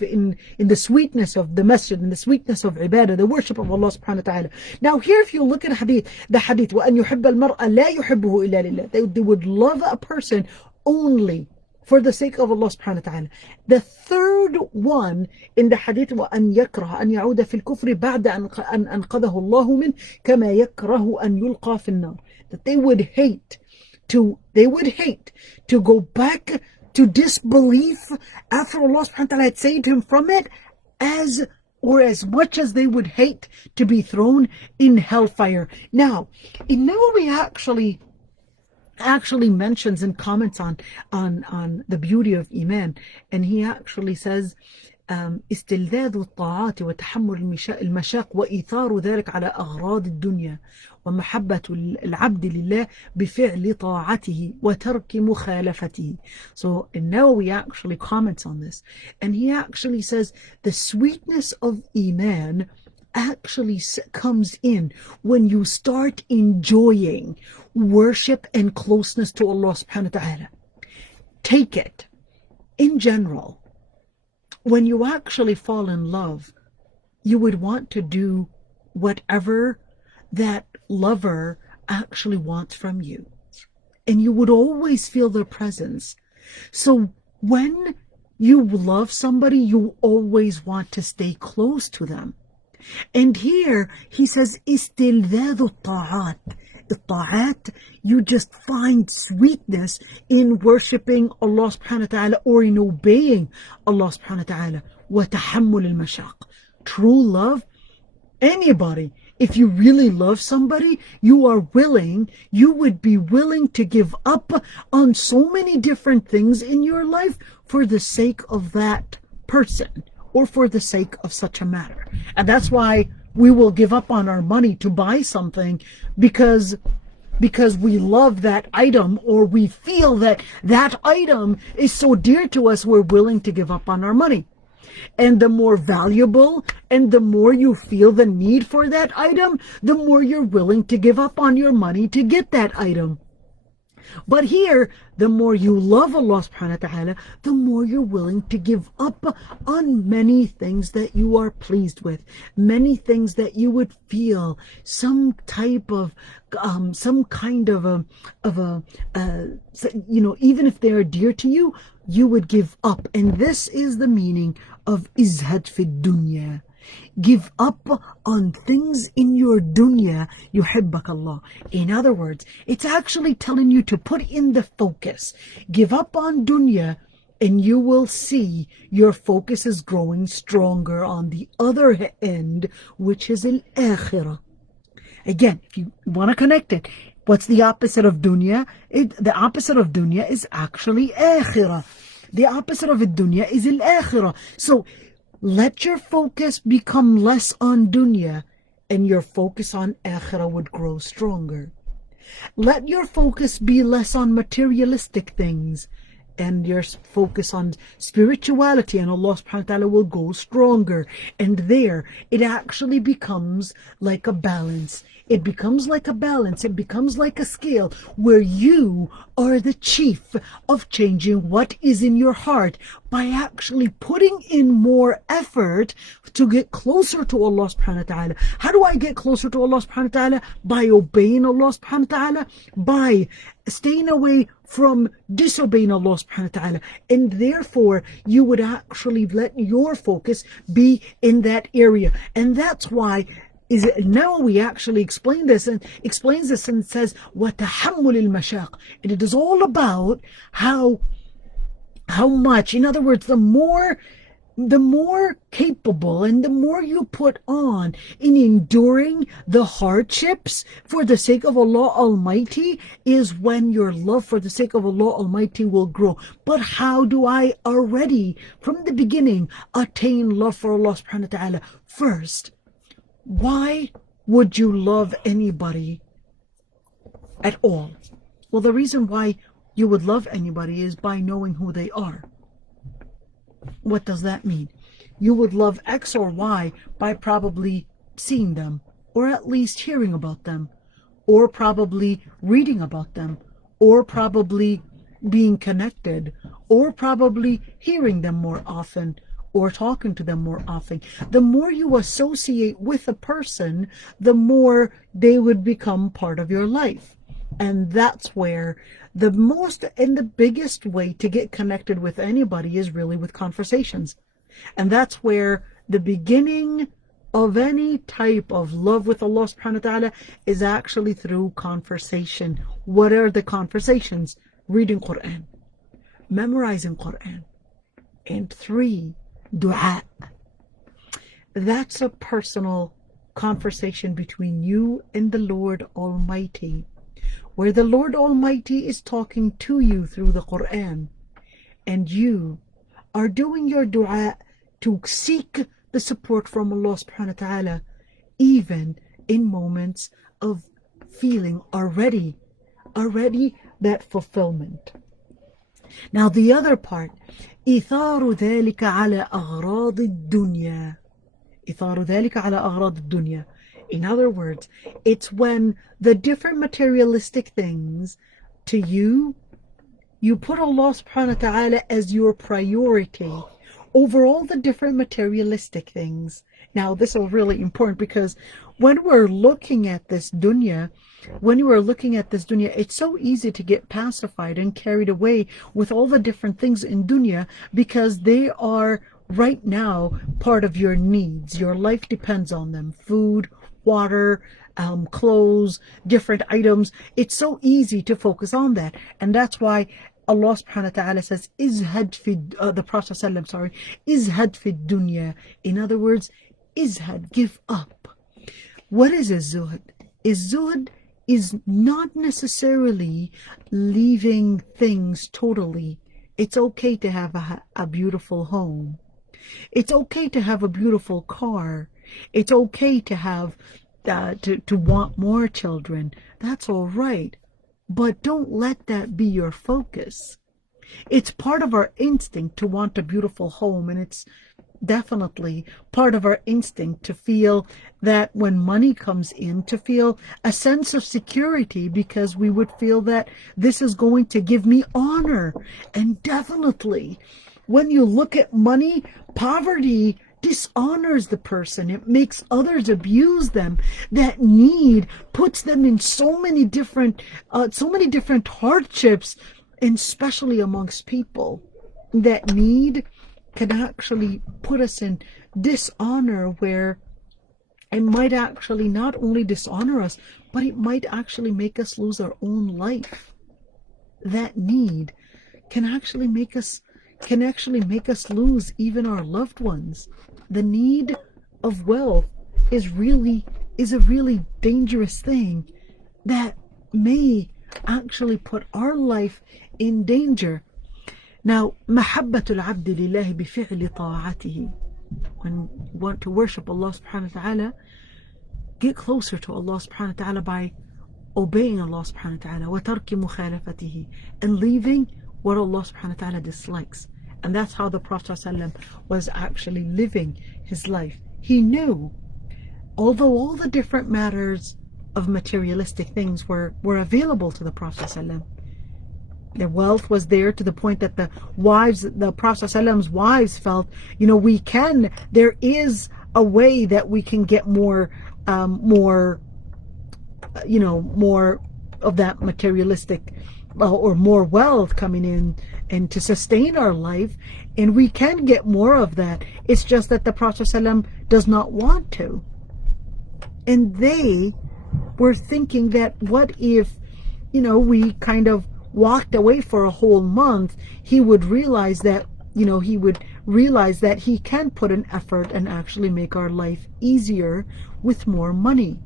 in the sweetness of the masjid, in the sweetness of ibadah, the worship of Allah subhanahu wa ta'ala. Now here, if you look at the hadith وَأَنْ يُحِبَّ الْمَرْءَ لَا يُحِبُّهُ إِلَّا لِلَّهِ, they would love a person only for the sake of Allah subhanahu wa ta'ala. The third one in the hadith, وَأَنْ يَكْرَهَ أَنْ يَعُودَ فِي الْكُفْرِ بَعْدَ أَنْ أَنْقَذَهُ اللَّهُ مِنْ كَمَا يَكْرَهُ أَنْ يُلْقَى فِي النَّارِ. That they would hate to go back to disbelief after Allah subhanahu wa ta'ala had saved him from it, as much as they would hate to be thrown in hellfire. Now, in Nawawi actually mentions and comments on the beauty of iman, and he actually says استلذاذ الطاعات وتحمل المشاق وإيثار ذلك على أغراض الدنيا ومحبة العبد لله بفعل طاعته وترك مخالفته. So Nawawi actually comments on this, and he actually says the sweetness of iman actually comes in when you start enjoying worship and closeness to Allah subhanahu wa ta'ala. Take it in general. When you actually fall in love, you would want to do whatever that lover actually wants from you. And you would always feel their presence. So when you love somebody, you always want to stay close to them. And here he says, استلذاذ الطاعات. الطاعات, you just find sweetness in worshipping Allah subhanahu wa ta'ala, or in obeying Allah subhanahu wa ta'ala. وتحمل المشاق. True love, anybody, if you really love somebody, you would be willing to give up on so many different things in your life for the sake of that person, or for the sake of such a matter. And that's why we will give up on our money to buy something, because we love that item, or we feel that that item is so dear to us, we're willing to give up on our money. And the more valuable and the more you feel the need for that item, the more you're willing to give up on your money to get that item. But here, the more you love Allah subhanahu wa ta'ala, the more you're willing to give up on many things that you are pleased with, many things that you would feel some type of, some kind of even if they are dear to you, you would give up. And this is the meaning of izhad fi dunya. Give up on things in your dunya, yuhibbak Allah. In other words, it's actually telling you to put in the focus. Give up on dunya, and you will see your focus is growing stronger on the other end, which is al-akhirah. Again, if you want to connect it, what's the opposite of dunya? The opposite of dunya is actually akhirah. The opposite of dunya is al-akhirah. So let your focus become less on dunya, and your focus on akhirah would grow stronger. Let your focus be less on materialistic things, and your focus on spirituality and Allah subhanahu wa ta'ala will go stronger. And there, it actually becomes like a balance. It becomes like a balance. It becomes like a scale where you are the chief of changing what is in your heart by actually putting in more effort to get closer to Allah subhanahu wa ta'ala. How do I get closer to Allah subhanahu wa ta'ala? By obeying Allah subhanahu wa ta'ala, by staying away from disobeying Allah subhanahu wa ta'ala. And therefore, you would actually let your focus be in that area. And that's why now we actually explains this and says وَتَحَمُّلِ الْمَشَاقِ. And it is all about how much, in other words, the more capable and the more you put on in enduring the hardships for the sake of Allah Almighty is when your love for the sake of Allah Almighty will grow. But how do I already from the beginning attain love for Allah subhanahu wa ta'ala? First, why would you love anybody at all? Well, the reason why you would love anybody is by knowing who they are. What does that mean? You would love X or Y by probably seeing them, or at least hearing about them, or probably reading about them, or probably being connected, or probably hearing them more often, or talking to them more often. The more you associate with a person, the more they would become part of your life. And that's where the most and the biggest way to get connected with anybody is really with conversations. And that's where the beginning of any type of love with Allah subhanahu wa ta'ala is actually through conversation. What are the conversations? Reading Quran, memorizing Quran, and 3, dua. That's a personal conversation between you and the Lord Almighty, where the Lord Almighty is talking to you through the Quran, and you are doing your dua to seek the support from Allah subhanahu wa ta'ala, even in moments of feeling already that fulfillment. Now the other part, إثار ذلك على أغراض الدنيا. إثار ذلك على أغراض الدنيا. In other words, it's when the different materialistic things to you put Allah subhanahu wa ta'ala as your priority over all the different materialistic things. Now, this is really important because when we're looking at this dunya, it's so easy to get pacified and carried away with all the different things in dunya because they are right now part of your needs. Your life depends on them. Food, water, clothes, different items. It's so easy to focus on that. And that's why Allah subhanahu wa ta'ala says, izhad fi, the Prophet sallam, izhad fi dunya. In other words, izhad, give up. What is az-zuhd? Az-zuhd is not necessarily leaving things totally. It's okay to have a beautiful home. It's okay to have a beautiful car. It's okay to have to want more children. That's all right. But don't let that be your focus. It's part of our instinct to want a beautiful home, and it's definitely part of our instinct to feel that when money comes in, to feel a sense of security, because we would feel that this is going to give me honor. And definitely, when you look at money, poverty dishonors the person. It makes others abuse them. That need puts them in so many different hardships, and especially amongst people. That need can actually put us in dishonor, where it might actually not only dishonor us, but it might actually make us lose our own life. That need can actually make us lose even our loved ones. The need of wealth is a really dangerous thing that may actually put our life in danger. Now, محبة العبد لله بفعل طاعته. When you want to worship Allah subhanahu wa ta'ala, get closer to Allah subhanahu wa ta'ala by obeying Allah subhanahu wa ta'ala, وترك مخالفته, and leaving what Allah subhanahu wa ta'ala dislikes. And that's how the Prophet ﷺ was actually living his life. He knew, although all the different matters of materialistic things were available to the Prophet ﷺ, the wealth was there to the point that the Prophet ﷺ's wives felt, there is a way that we can get more of that materialistic or more wealth coming in and to sustain our life, and we can get more of that. It's just that the Prophet ﷺ does not want to. And they were thinking that, what if we kind of walked away for a whole month, he would realize that he can put an effort and actually make our life easier with more money.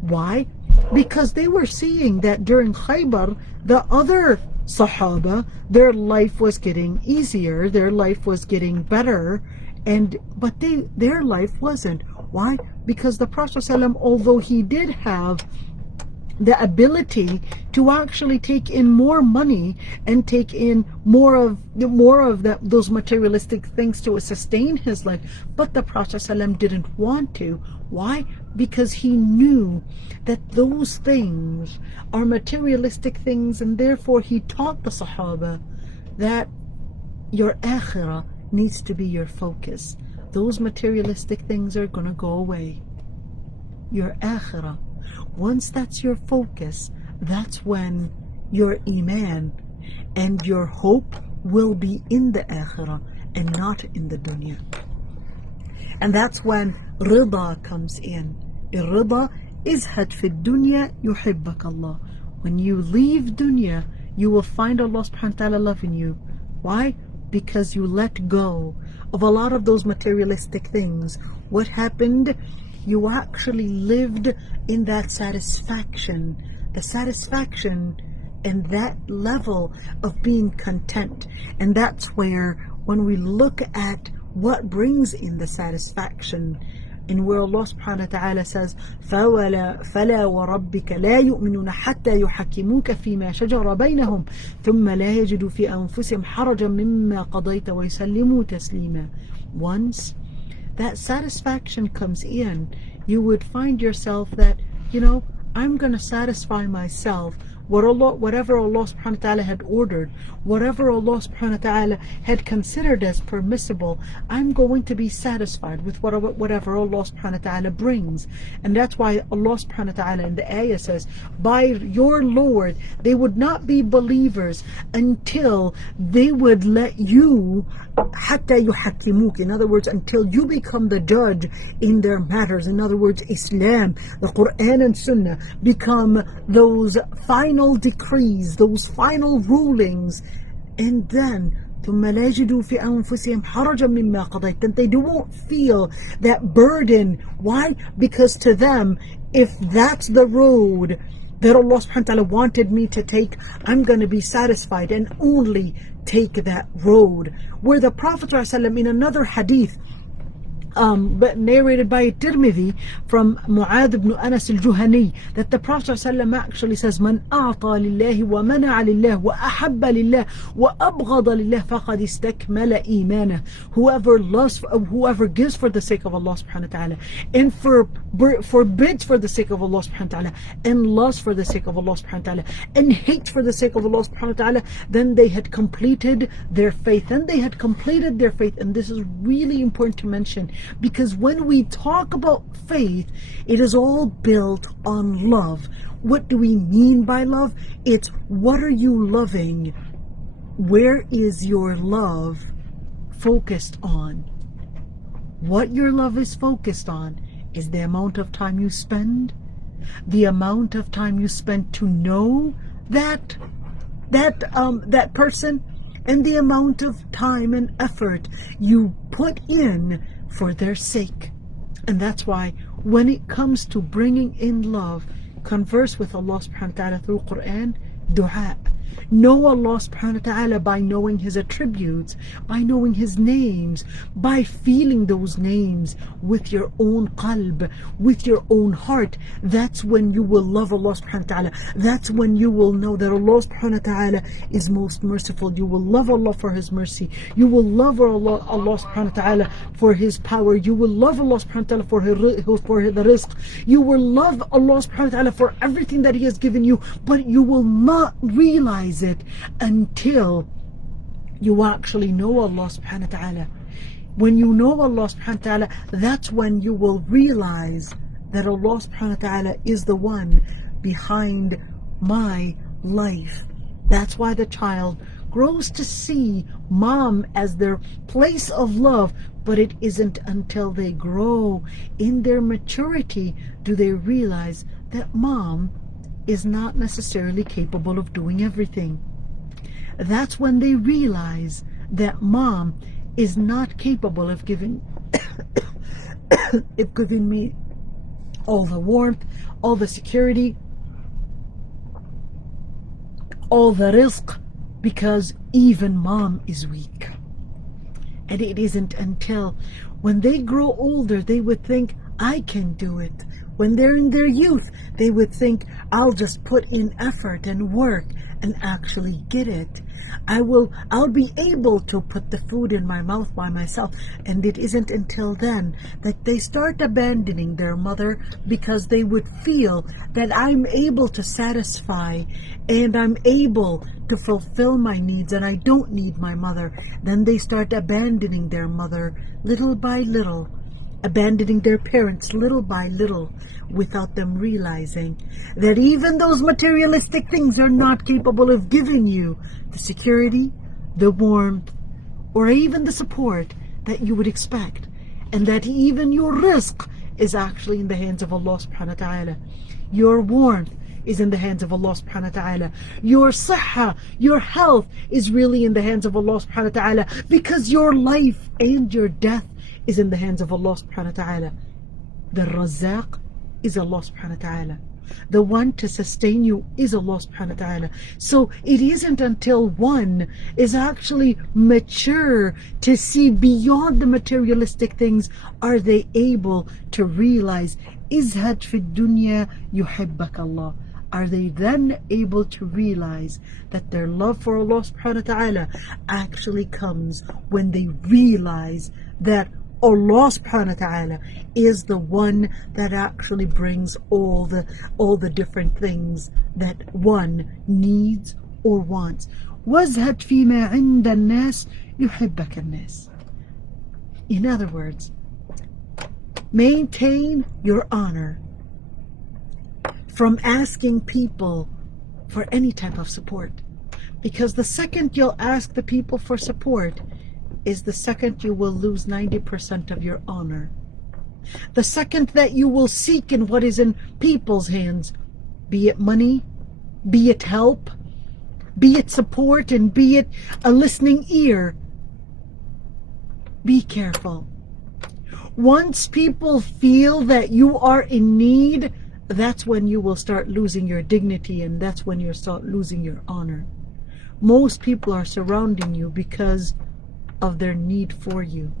Why? Because they were seeing that during Khaybar, the other Sahaba, their life was getting easier, their life was getting better, but their life wasn't. Why? Because the Prophet ﷺ, although he did have the ability to actually take in more money and take in more of those materialistic things to sustain his life, but the Prophet ﷺ didn't want to. Why? Because he knew that those things are materialistic things, and therefore he taught the Sahaba that your akhirah needs to be your focus. Those materialistic things are going to go away. Your akhirah, once that's your focus, that's when your iman and your hope will be in the akhirah and not in the dunya. And that's when rida comes in. Rida, izhad fi dunya yuhibbak Allah. When you leave dunya, you will find Allah subhanahu wa ta'ala loving you. Why? Because you let go of a lot of those materialistic things. What happened? You actually lived in that satisfaction, the satisfaction and that level of being content. And that's where, when we look at what brings in the satisfaction, in where Allah subhanahu wa ta'ala says, فَلَا وَرَبِّكَ لَا يُؤْمِنُونَ حَتَّى يُحَكِّمُوكَ فِي مَا شَجَرَ بَيْنَهُمْ ثُمَّ لَا يَجِدُوا فِي أَنفُسِهِمْ حَرَجًا مِمَّا قَضَيْتَ وَيُسَلِّمُوا تَسْلِيمًا. Once that satisfaction comes in, you would find yourself that, I'm going to satisfy myself. Whatever Allah subhanahu wa ta'ala had ordered, whatever Allah subhanahu wa ta'ala had considered as permissible, I'm going to be satisfied with whatever Allah subhanahu wa ta'ala brings. And that's why Allah subhanahu wa ta'ala in the ayah says, by your Lord, they would not be believers until they would let you, حَتَّى يُحَكِّمُوكَ, in other words, until you become the judge in their matters. In other words, Islam, the Quran and Sunnah become those final decrees, those final rulings, and then ثُمَّ لَا يَجِدُوا فِي أَنفُسِهِمْ حَرَجًا مِمَّا قَضَيْتَ, then they won't feel that burden. Why? Because to them, if that's the road that Allah subhanahu wa ta'ala wanted me to take, I'm going to be satisfied and only take that road. Where the Prophet ﷺ, in another hadith, but narrated by Tirmidhi from Mu'adh ibn Anas al-Juhani, that the Prophet ﷺ actually says, "Man a'ta lillahi wa mana'a lillah wa ahabba lillah wa abghada lillah faqad istakmala imana." Whoever gives for the sake of Allah subhanahu wa ta'ala, and forbids for the sake of Allah subhanahu wa ta'ala, and loves for the sake of Allah subhanahu wa ta'ala, and hates for the sake of Allah subhanahu wa ta'ala, then they had completed their faith. And this is really important to mention, because when we talk about faith, it is all built on love. What do we mean by love? It's, what are you loving? Where is your love focused on. What your love is focused on is the amount of time you spend, the amount of time you spend to know that person, and the amount of time and effort you put in for their sake. And that's why when it comes to bringing in love, converse with Allah subhanahu wa ta'ala through Quran, dua. Know Allah subhanahu wa ta'ala by knowing His attributes, by knowing His names, by feeling those names with your own qalb, with your own heart. That's when you will love Allah subhanahu wa ta'ala. That's when you will know that Allah subhanahu wa ta'ala is most merciful. You will love Allah for His mercy. You will love Allah subhanahu wa ta'ala for His power. You will love Allah subhanahu wa ta'ala for the rizq. You will love Allah subhanahu wa ta'ala for everything that He has given you, but you will not realize it until you actually know Allah subhanahu wa ta'ala. When you know Allah subhanahu wa ta'ala, that's when you will realize that Allah subhanahu wa ta'ala is the one behind my life. That's why the child grows to see mom as their place of love, but it isn't until they grow in their maturity do they realize that mom is not necessarily capable of doing everything. That's when they realize that mom is not capable of giving me all the warmth, all the security, all the rizq, because even mom is weak. And it isn't until when they grow older they would think, I can do it. When they're in their youth, they would think, I'll just put in effort and work and actually get it. I'll be able to put the food in my mouth by myself. And it isn't until then that they start abandoning their mother, because they would feel that I'm able to satisfy and I'm able to fulfill my needs and I don't need my mother. Then they start abandoning their mother little by little, abandoning their parents little by little, without them realizing that even those materialistic things are not capable of giving you the security, the warmth, or even the support that you would expect, and that even your rizq is actually in the hands of Allah subhanahu wa ta'ala. Your warmth is in the hands of Allah subhanahu wa ta'ala. Your sihha, your health, is really in the hands of Allah subhanahu wa ta'ala, because your life and your death is in the hands of Allah subhanahu wa ta'ala. The Razzaq is Allah subhanahu wa ta'ala. The one to sustain you is Allah subhanahu wa ta'ala. So it isn't until one is actually mature to see beyond the materialistic things are they able to realize, izhad fi dunya yuhibbak Allah. Are they then able to realize that their love for Allah subhanahu wa ta'ala actually comes when they realize that Allah subhanahu wa ta'ala is the one that actually brings all the different things that one needs or wants. وَازْهَدْ فِي مَا عِنْدَ النَّاسِ يُحِبَّكَ النَّاسِ. In other words, maintain your honor from asking people for any type of support, because the second you'll ask the people for support is the second you will lose 90% of your honor. The second that you will seek in what is in people's hands, be it money, be it help, be it support, and be it a listening ear, be careful. Once people feel that you are in need, that's when you will start losing your dignity, and that's when you'll start losing your honor. Most people are surrounding you because of their need for you,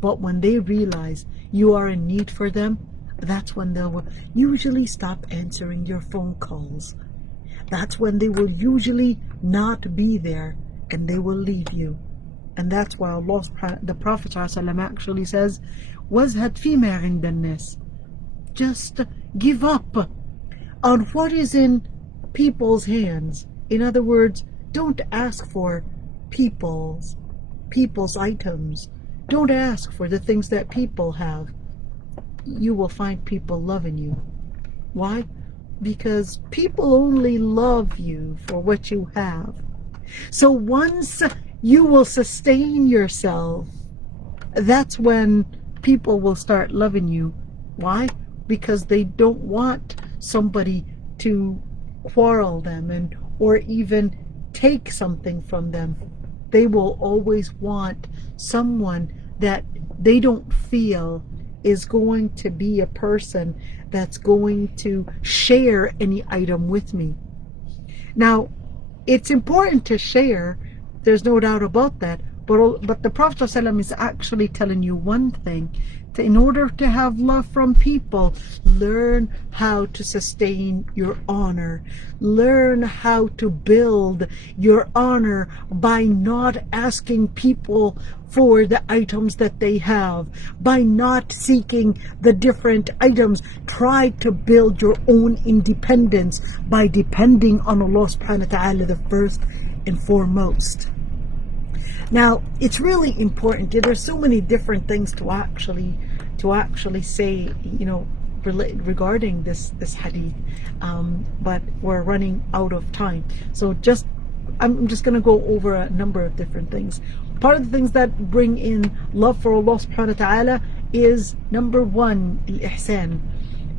but when they realize you are in need for them, that's when they will usually stop answering your phone calls. That's when they will usually not be there, and they will leave you. And that's why the Prophet ﷺ actually says, وَازْهَدْ فِي مَا عِنْدَ النَّاسِ. Just give up on what is in people's hands. In other words, don't ask for people's items. Don't ask for the things that people have. You will find people loving you. Why? Because people only love you for what you have. So once you will sustain yourself, that's when people will start loving you. Why? Because they don't want somebody to quarrel them and or even take something from them. They will always want someone that they don't feel is going to be a person that's going to share any item with me. Now, it's important to share, there's no doubt about that, but the Prophet ﷺ is actually telling you one thing. In order to have love from people, learn how to sustain your honor. Learn how to build your honor by not asking people for the items that they have, by not seeking the different items. Try to build your own independence by depending on Allah subhanahu wa ta'ala the first and foremost. Now, it's really important. There's so many different things to actually say, regarding this hadith, but we're running out of time. So I'm just going to go over a number of different things. Part of the things that bring in love for Allah subhanahu wa ta'ala is, number one, al-ihsan.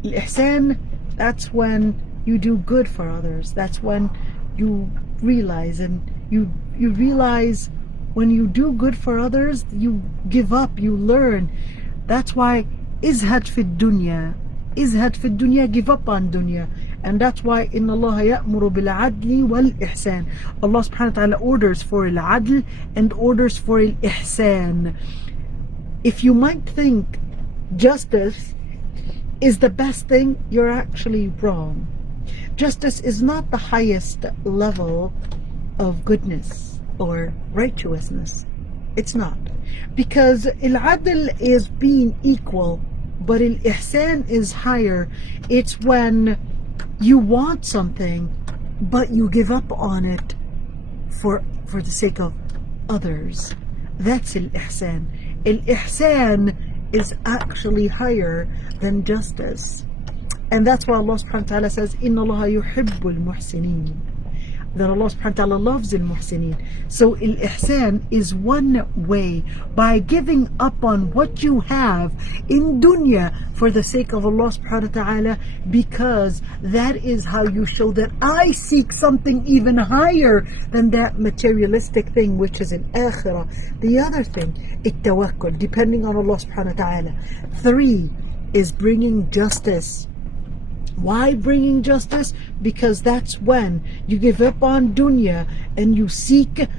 Al-ihsan, that's when you do good for others. That's when you realize, and you realize when you do good for others, you give up, you learn. That's why izhad fi dunya, give up on dunya. And that's why inna Allah ya'muru bil adli wal ihsan. Allah subhanahu wa ta'ala orders for al-adl and orders for al-ihsan. If you might think justice is the best thing, you're actually wrong. Justice is not the highest level of goodness or righteousness. It's not. Because al-adl is being equal, but al-ihsan is higher. It's when you want something, but you give up on it for the sake of others. That's al-ihsan. Al-ihsan is actually higher than justice. And that's why Allah subhanahu wa ta'ala says, Inna Allah yuhibbul muhsinin. That Allah subhanahu wa ta'ala loves al-muhsinin. So al-ihsan is one way, by giving up on what you have in dunya for the sake of Allah subhanahu wa ta'ala, because that is how you show that I seek something even higher than that materialistic thing, which is in akhirah. The other thing, it-tawakkul, depending on Allah subhanahu wa ta'ala. 3 is bringing justice. Why bringing justice? Because that's when you give up on dunya and you seek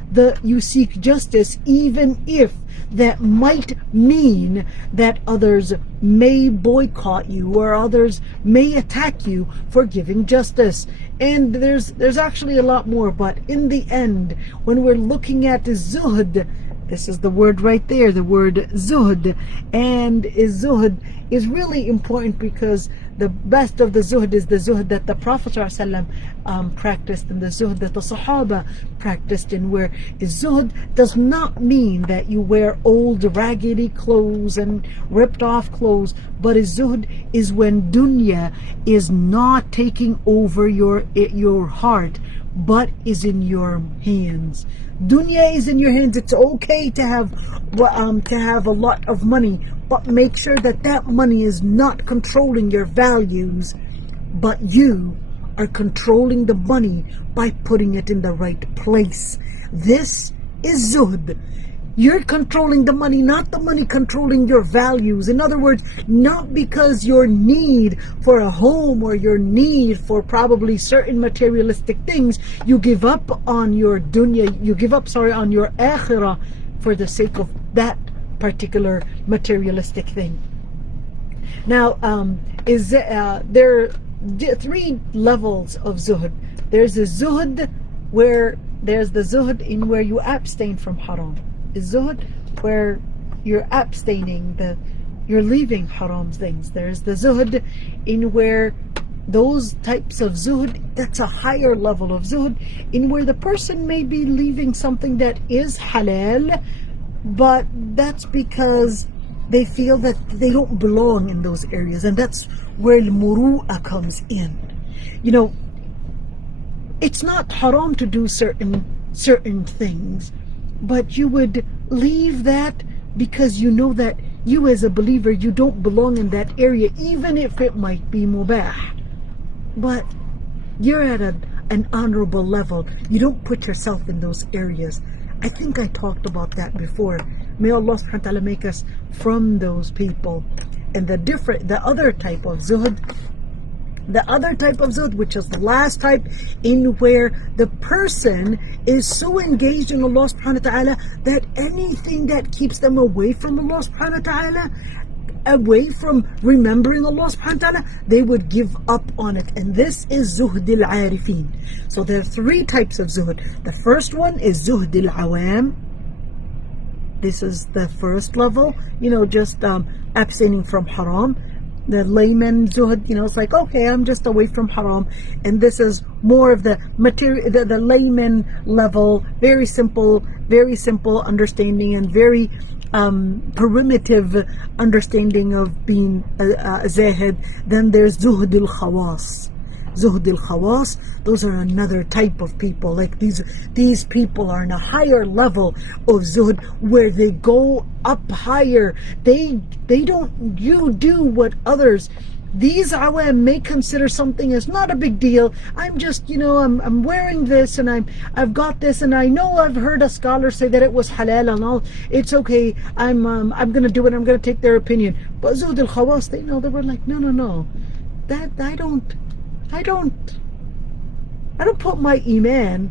justice, even if that might mean that others may boycott you or others may attack you for giving justice. And there's actually a lot more, but in the end, when we're looking at zuhd, this is the word right there, the word zuhd. And zuhd is really important, because the best of the zuhd is the zuhd that the Prophet ﷺ practiced, and the zuhd that the Sahaba practiced, in where zuhd does not mean that you wear old raggedy clothes and ripped off clothes, but zuhd is when dunya is not taking over your heart, but is in your hands. Dunya is in your hands. It's okay to have a lot of money, but make sure that that money is not controlling your values, but you are controlling the money by putting it in the right place. This is zuhd. You're controlling the money, not the money controlling your values. In other words, not because your need for a home or your need for probably certain materialistic things, you give up on your dunya, on your akhirah for the sake of that particular materialistic thing. Now, there are 3 levels of zuhd. There's a zuhd where you abstain from haram. Zuhd where you're abstaining, you're leaving haram things. There's the zuhd in where those types of zuhd, that's a higher level of zuhd, in where the person may be leaving something that is halal, but that's because they feel that they don't belong in those areas, and that's where al-muru'ah comes in. It's not haram to do certain things, but you would leave that because you know that you as a believer, you don't belong in that area, even if it might be mubah. But you're at an honorable level. You don't put yourself in those areas. I think I talked about that before. May Allah subhanahu wa ta'ala make us from those people. And the other type of zuhd, which is the last type, in where the person is so engaged in Allah subhanahu wa ta'ala that anything that keeps them away from Allah subhanahu wa ta'ala, away from remembering Allah subhanahu wa ta'ala, they would give up on it. And this is zuhd al-arifin. So there are three types of zuhd. The first one is zuhd al-awam. This is the first level, just abstaining from haram. The layman zuhd, it's like, okay, I'm just away from haram. And this is more of the material, the layman level, very simple understanding, and very primitive understanding of being a zahid. Then there's zuhd al-khawas. Zuhd al-khawas, those are another type of people. Like these people are in a higher level of zuhd, where they go up higher. They don't do what others, these awam, may consider something as not a big deal. I'm just, I'm wearing this, and I've got this, and I know I've heard a scholar say that it was halal and all. It's okay. I'm gonna do it. I'm gonna take their opinion. But zuhd al-khawas, they were like, no. That I don't put my iman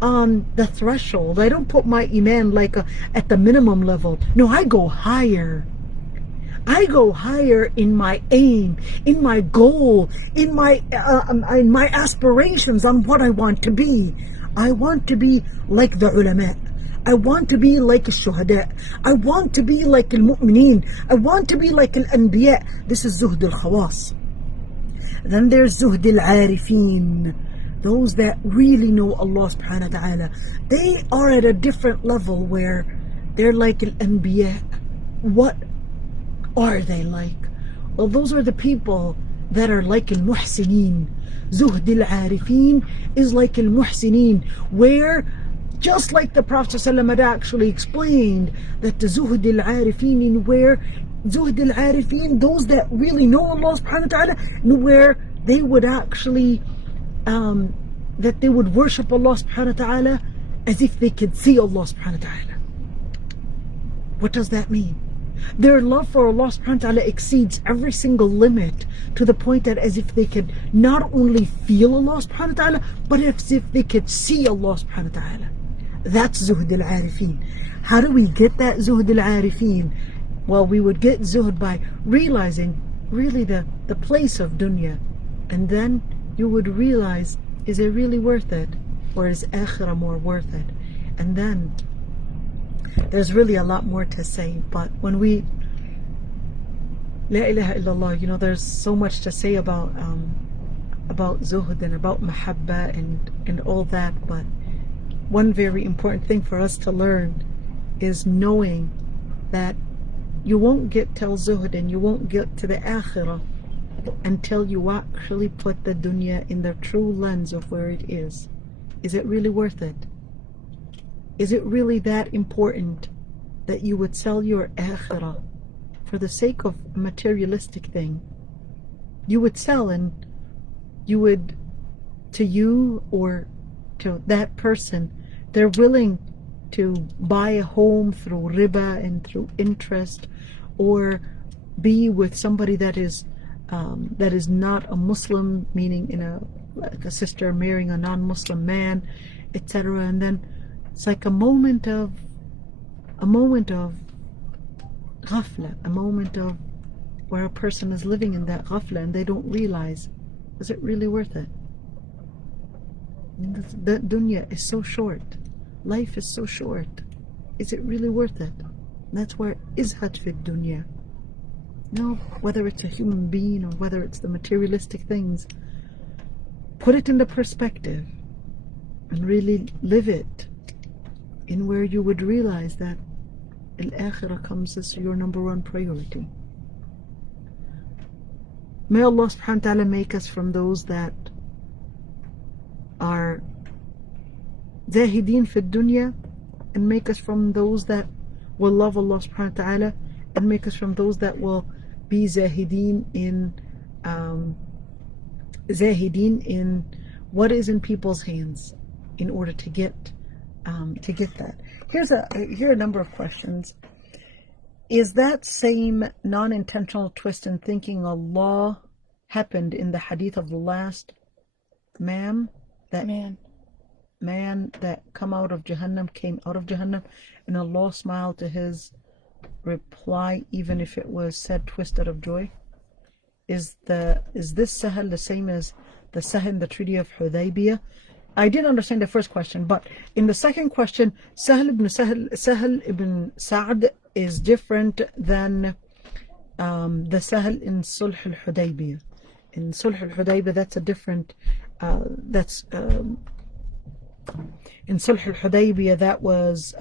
on the threshold. I don't put my iman like at the minimum level. No, I go higher. I go higher in my aim, in my goal, in my aspirations on what I want to be. I want to be like the ulama. I want to be like al-shuhada. I want to be like al-mu'mineen. I want to be like al-anbiya. This is zuhd al-khawas. Then there's zuhd al-arifin. Those that really know Allah subhanahu wa ta'ala. They are at a different level where they're like al-anbiya. What are they like? Well, those are the people that are like al-muhsineen. Zuhd al-arifin is like al-muhsineen, where just like the Prophet ﷺ had actually explained, that the zuhd al-arifin, where zuhd al-arifin, those that really know Allah subhanahu wa ta'ala, where they would actually that they would worship Allah subhanahu wa ta'ala as if they could see Allah subhanahu wa ta'ala. What does that mean? Their love for Allah subhanahu wa ta'ala exceeds every single limit, to the point that as if they could not only feel Allah subhanahu wa ta'ala, but as if they could see Allah subhanahu wa ta'ala. That's zuhd al-arifin. How do we get that zuhd al-arifin? Well, we would get zuhd by realizing really the place of dunya. And then you would realize, is it really worth it? Or is akhirah more worth it? And then there's really a lot more to say, but when we La ilaha illallah, there's so much to say about zuhd and about mahabba and all that. But one very important thing for us to learn is knowing that you won't get till zuhd and you won't get to the akhirah until you actually put the dunya in the true lens of where it is. Is it really worth it? Is it really that important that you would sell your akhirah for the sake of a materialistic thing? You would sell, and you would, to you or to that person, they're willing to buy a home through riba and through interest, or be with somebody that is not a Muslim, meaning like a sister marrying a non-Muslim man, etc. And then it's like a moment of ghafla, a moment of where a person is living in that ghafla and they don't realize, is it really worth it? The dunya is so short. Life is so short. Is it really worth it? That's where izhad fi dunya. No, whether it's a human being or whether it's the materialistic things, put it into perspective and really live it in where you would realize that al-akhirah comes as your number one priority. May Allah subhanahu wa ta'ala make us from those that are zahideen fi dunya and make us from those that will love Allah subhanahu wa ta'ala, and make us from those that will be um, zahideen in what is in people's hands in order to get that. Here are a number of questions. Is that same non-intentional twist in thinking Allah happened in the hadith of the last man that came out of Jahannam, and Allah smiled to his reply even if it was said twisted of joy? Is this Sahel the same as the Sahel in the Treaty of Hudaybiyah? I didn't understand the first question, but in the second question, Sahel ibn Sa'd is different than the Sahel in Sulh al-Hudaybiyah. In Sulh al-Hudaybiyah, that's a different. In Sulh al-Hudaybiyah, that was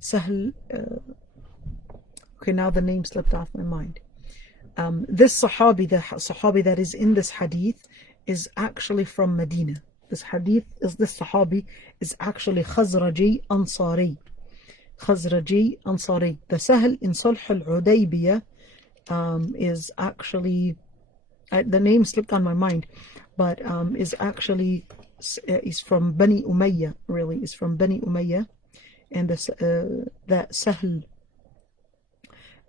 Sahel. Okay, now the name slipped off my mind. This Sahabi, the Sahabi that is in this hadith, is actually from Medina. This Sahabi is actually Khazraji Ansari. Khazraji Ansari. The Sahel in Sulh al-Hudaybiyah is actually, the name slipped on my mind, but is actually is from Bani Umayyah. Really, is from Bani Umayyah, and that Sahel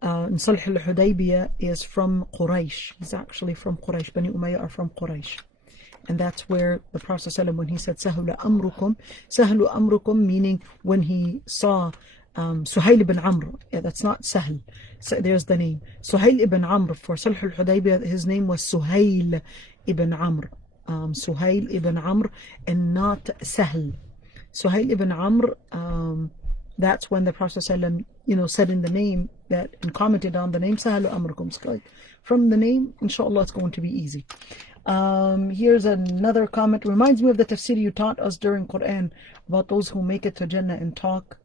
in Sulh al-Hudaybiyah is from Quraysh. He's actually from Quraysh. Bani Umayyah are from Quraysh. And that's where the Prophet ﷺ, when he said Sahlu amrukum, meaning when he saw Suhail ibn Amr, that's not Sahl, so there's the name. Suhail ibn Amr, for Sulh al-Hudaybiyah, his name was Suhail ibn Amr. Suhail ibn Amr, and not Sahl. Suhail ibn Amr, that's when the Prophet ﷺ, said in the name that, and commented on the name, Sahlu amrukum. From the name, inshallah, it's going to be easy. Here's another comment. Reminds me of the tafsir you taught us during Quran about those who make it to Jannah and talk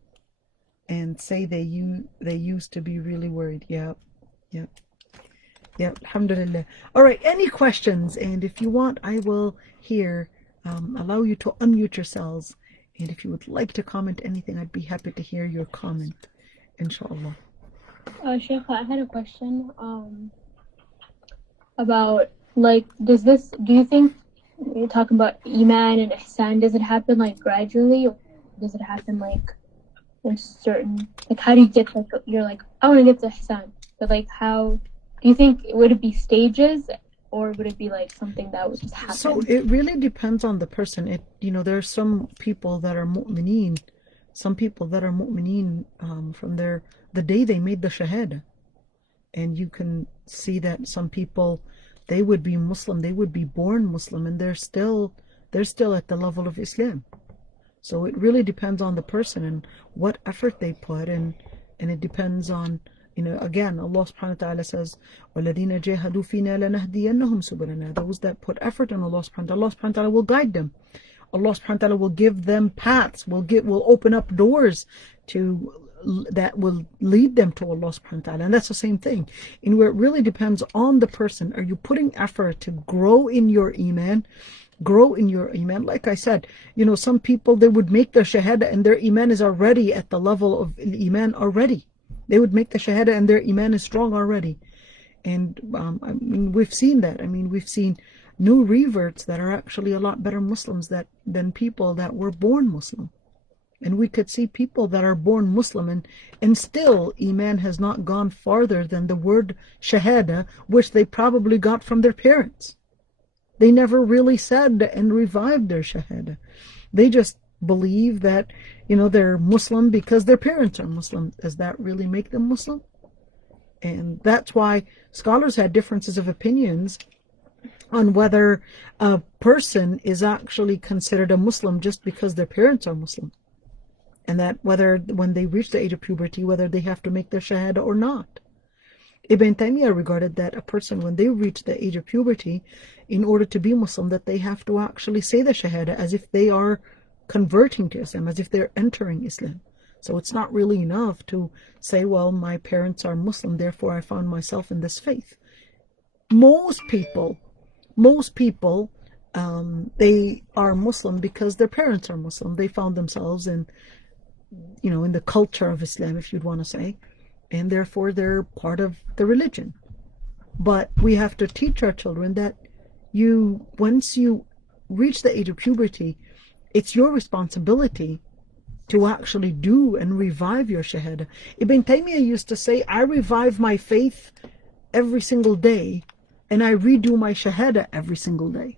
and say they used to be really worried. Yeah, alhamdulillah. All right, any questions? And if you want, I will here allow you to unmute yourselves, and if you would like to comment anything, I'd be happy to hear your comment, inshallah. Sheikh, I had a question about, like, do you think, you're talking about Iman and Ihsan, does it happen like gradually, or does it happen like in certain, like, how do you get, like, you're like, I want to get to Ihsan, but like, how do you think, would it be stages, or would it be like something that would just happen? So it really depends on the person. There are some people that are mu'mineen, from the day they made the shahada, and you can see that some people, they would be Muslim, they would be born Muslim, and they're still at the level of Islam. So it really depends on the person and what effort they put, and it depends on, again, Allah subhanahu wa ta'ala says, وَالَّذِينَ جَاهَدُوا فِينَا لَنَهْدِيَنَّهُمْ سُبُلَنَا. Those that put effort in Allah subhanahu wa ta'ala will guide them. Allah subhanahu wa ta'ala will give them paths, will open up doors that will lead them to Allah subhanahu wa ta'ala. And that's the same thing. And where it really depends on the person. Are you putting effort to grow in your Iman? Like I said, some people, they would make their shahada and their Iman is already at the level of Iman already. They would make the shahada and their Iman is strong already. And we've seen that. We've seen new reverts that are actually a lot better Muslims than people that were born Muslim. And we could see people that are born Muslim and still Iman has not gone farther than the word Shahada, which they probably got from their parents. They never really said and revived their Shahada. They just believe that, they're Muslim because their parents are Muslim. Does that really make them Muslim? And that's why scholars had differences of opinions on whether a person is actually considered a Muslim just because their parents are Muslim. And that whether when they reach the age of puberty, whether they have to make their shahada or not. Ibn Taymiyyah regarded that a person, when they reach the age of puberty, in order to be Muslim, that they have to actually say the shahada as if they are converting to Islam, as if they're entering Islam. So it's not really enough to say, well, my parents are Muslim, therefore I found myself in this faith. Most people, they are Muslim because their parents are Muslim. They found themselves in in the culture of Islam, if you'd want to say, and therefore they're part of the religion. But we have to teach our children that once you reach the age of puberty, it's your responsibility to actually do and revive your shahada. Ibn Taymiyyah used to say, I revive my faith every single day, and I redo my shahada every single day.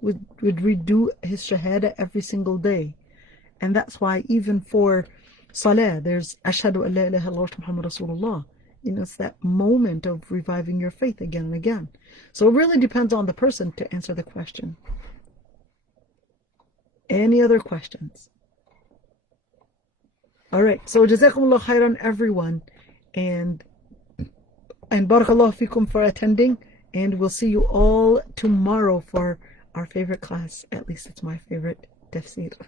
Would redo his shahada every single day. And that's why even for salah, there's ashhadu an la ilaha illallah Muhammad Rasulullah. It's that moment of reviving your faith again and again. So it really depends on the person to answer the question. Any other questions? All right, so jazakumullah khairan everyone, and barakallahu fikum for attending, and we'll see you all tomorrow for our favorite class. At least it's my favorite tafsir.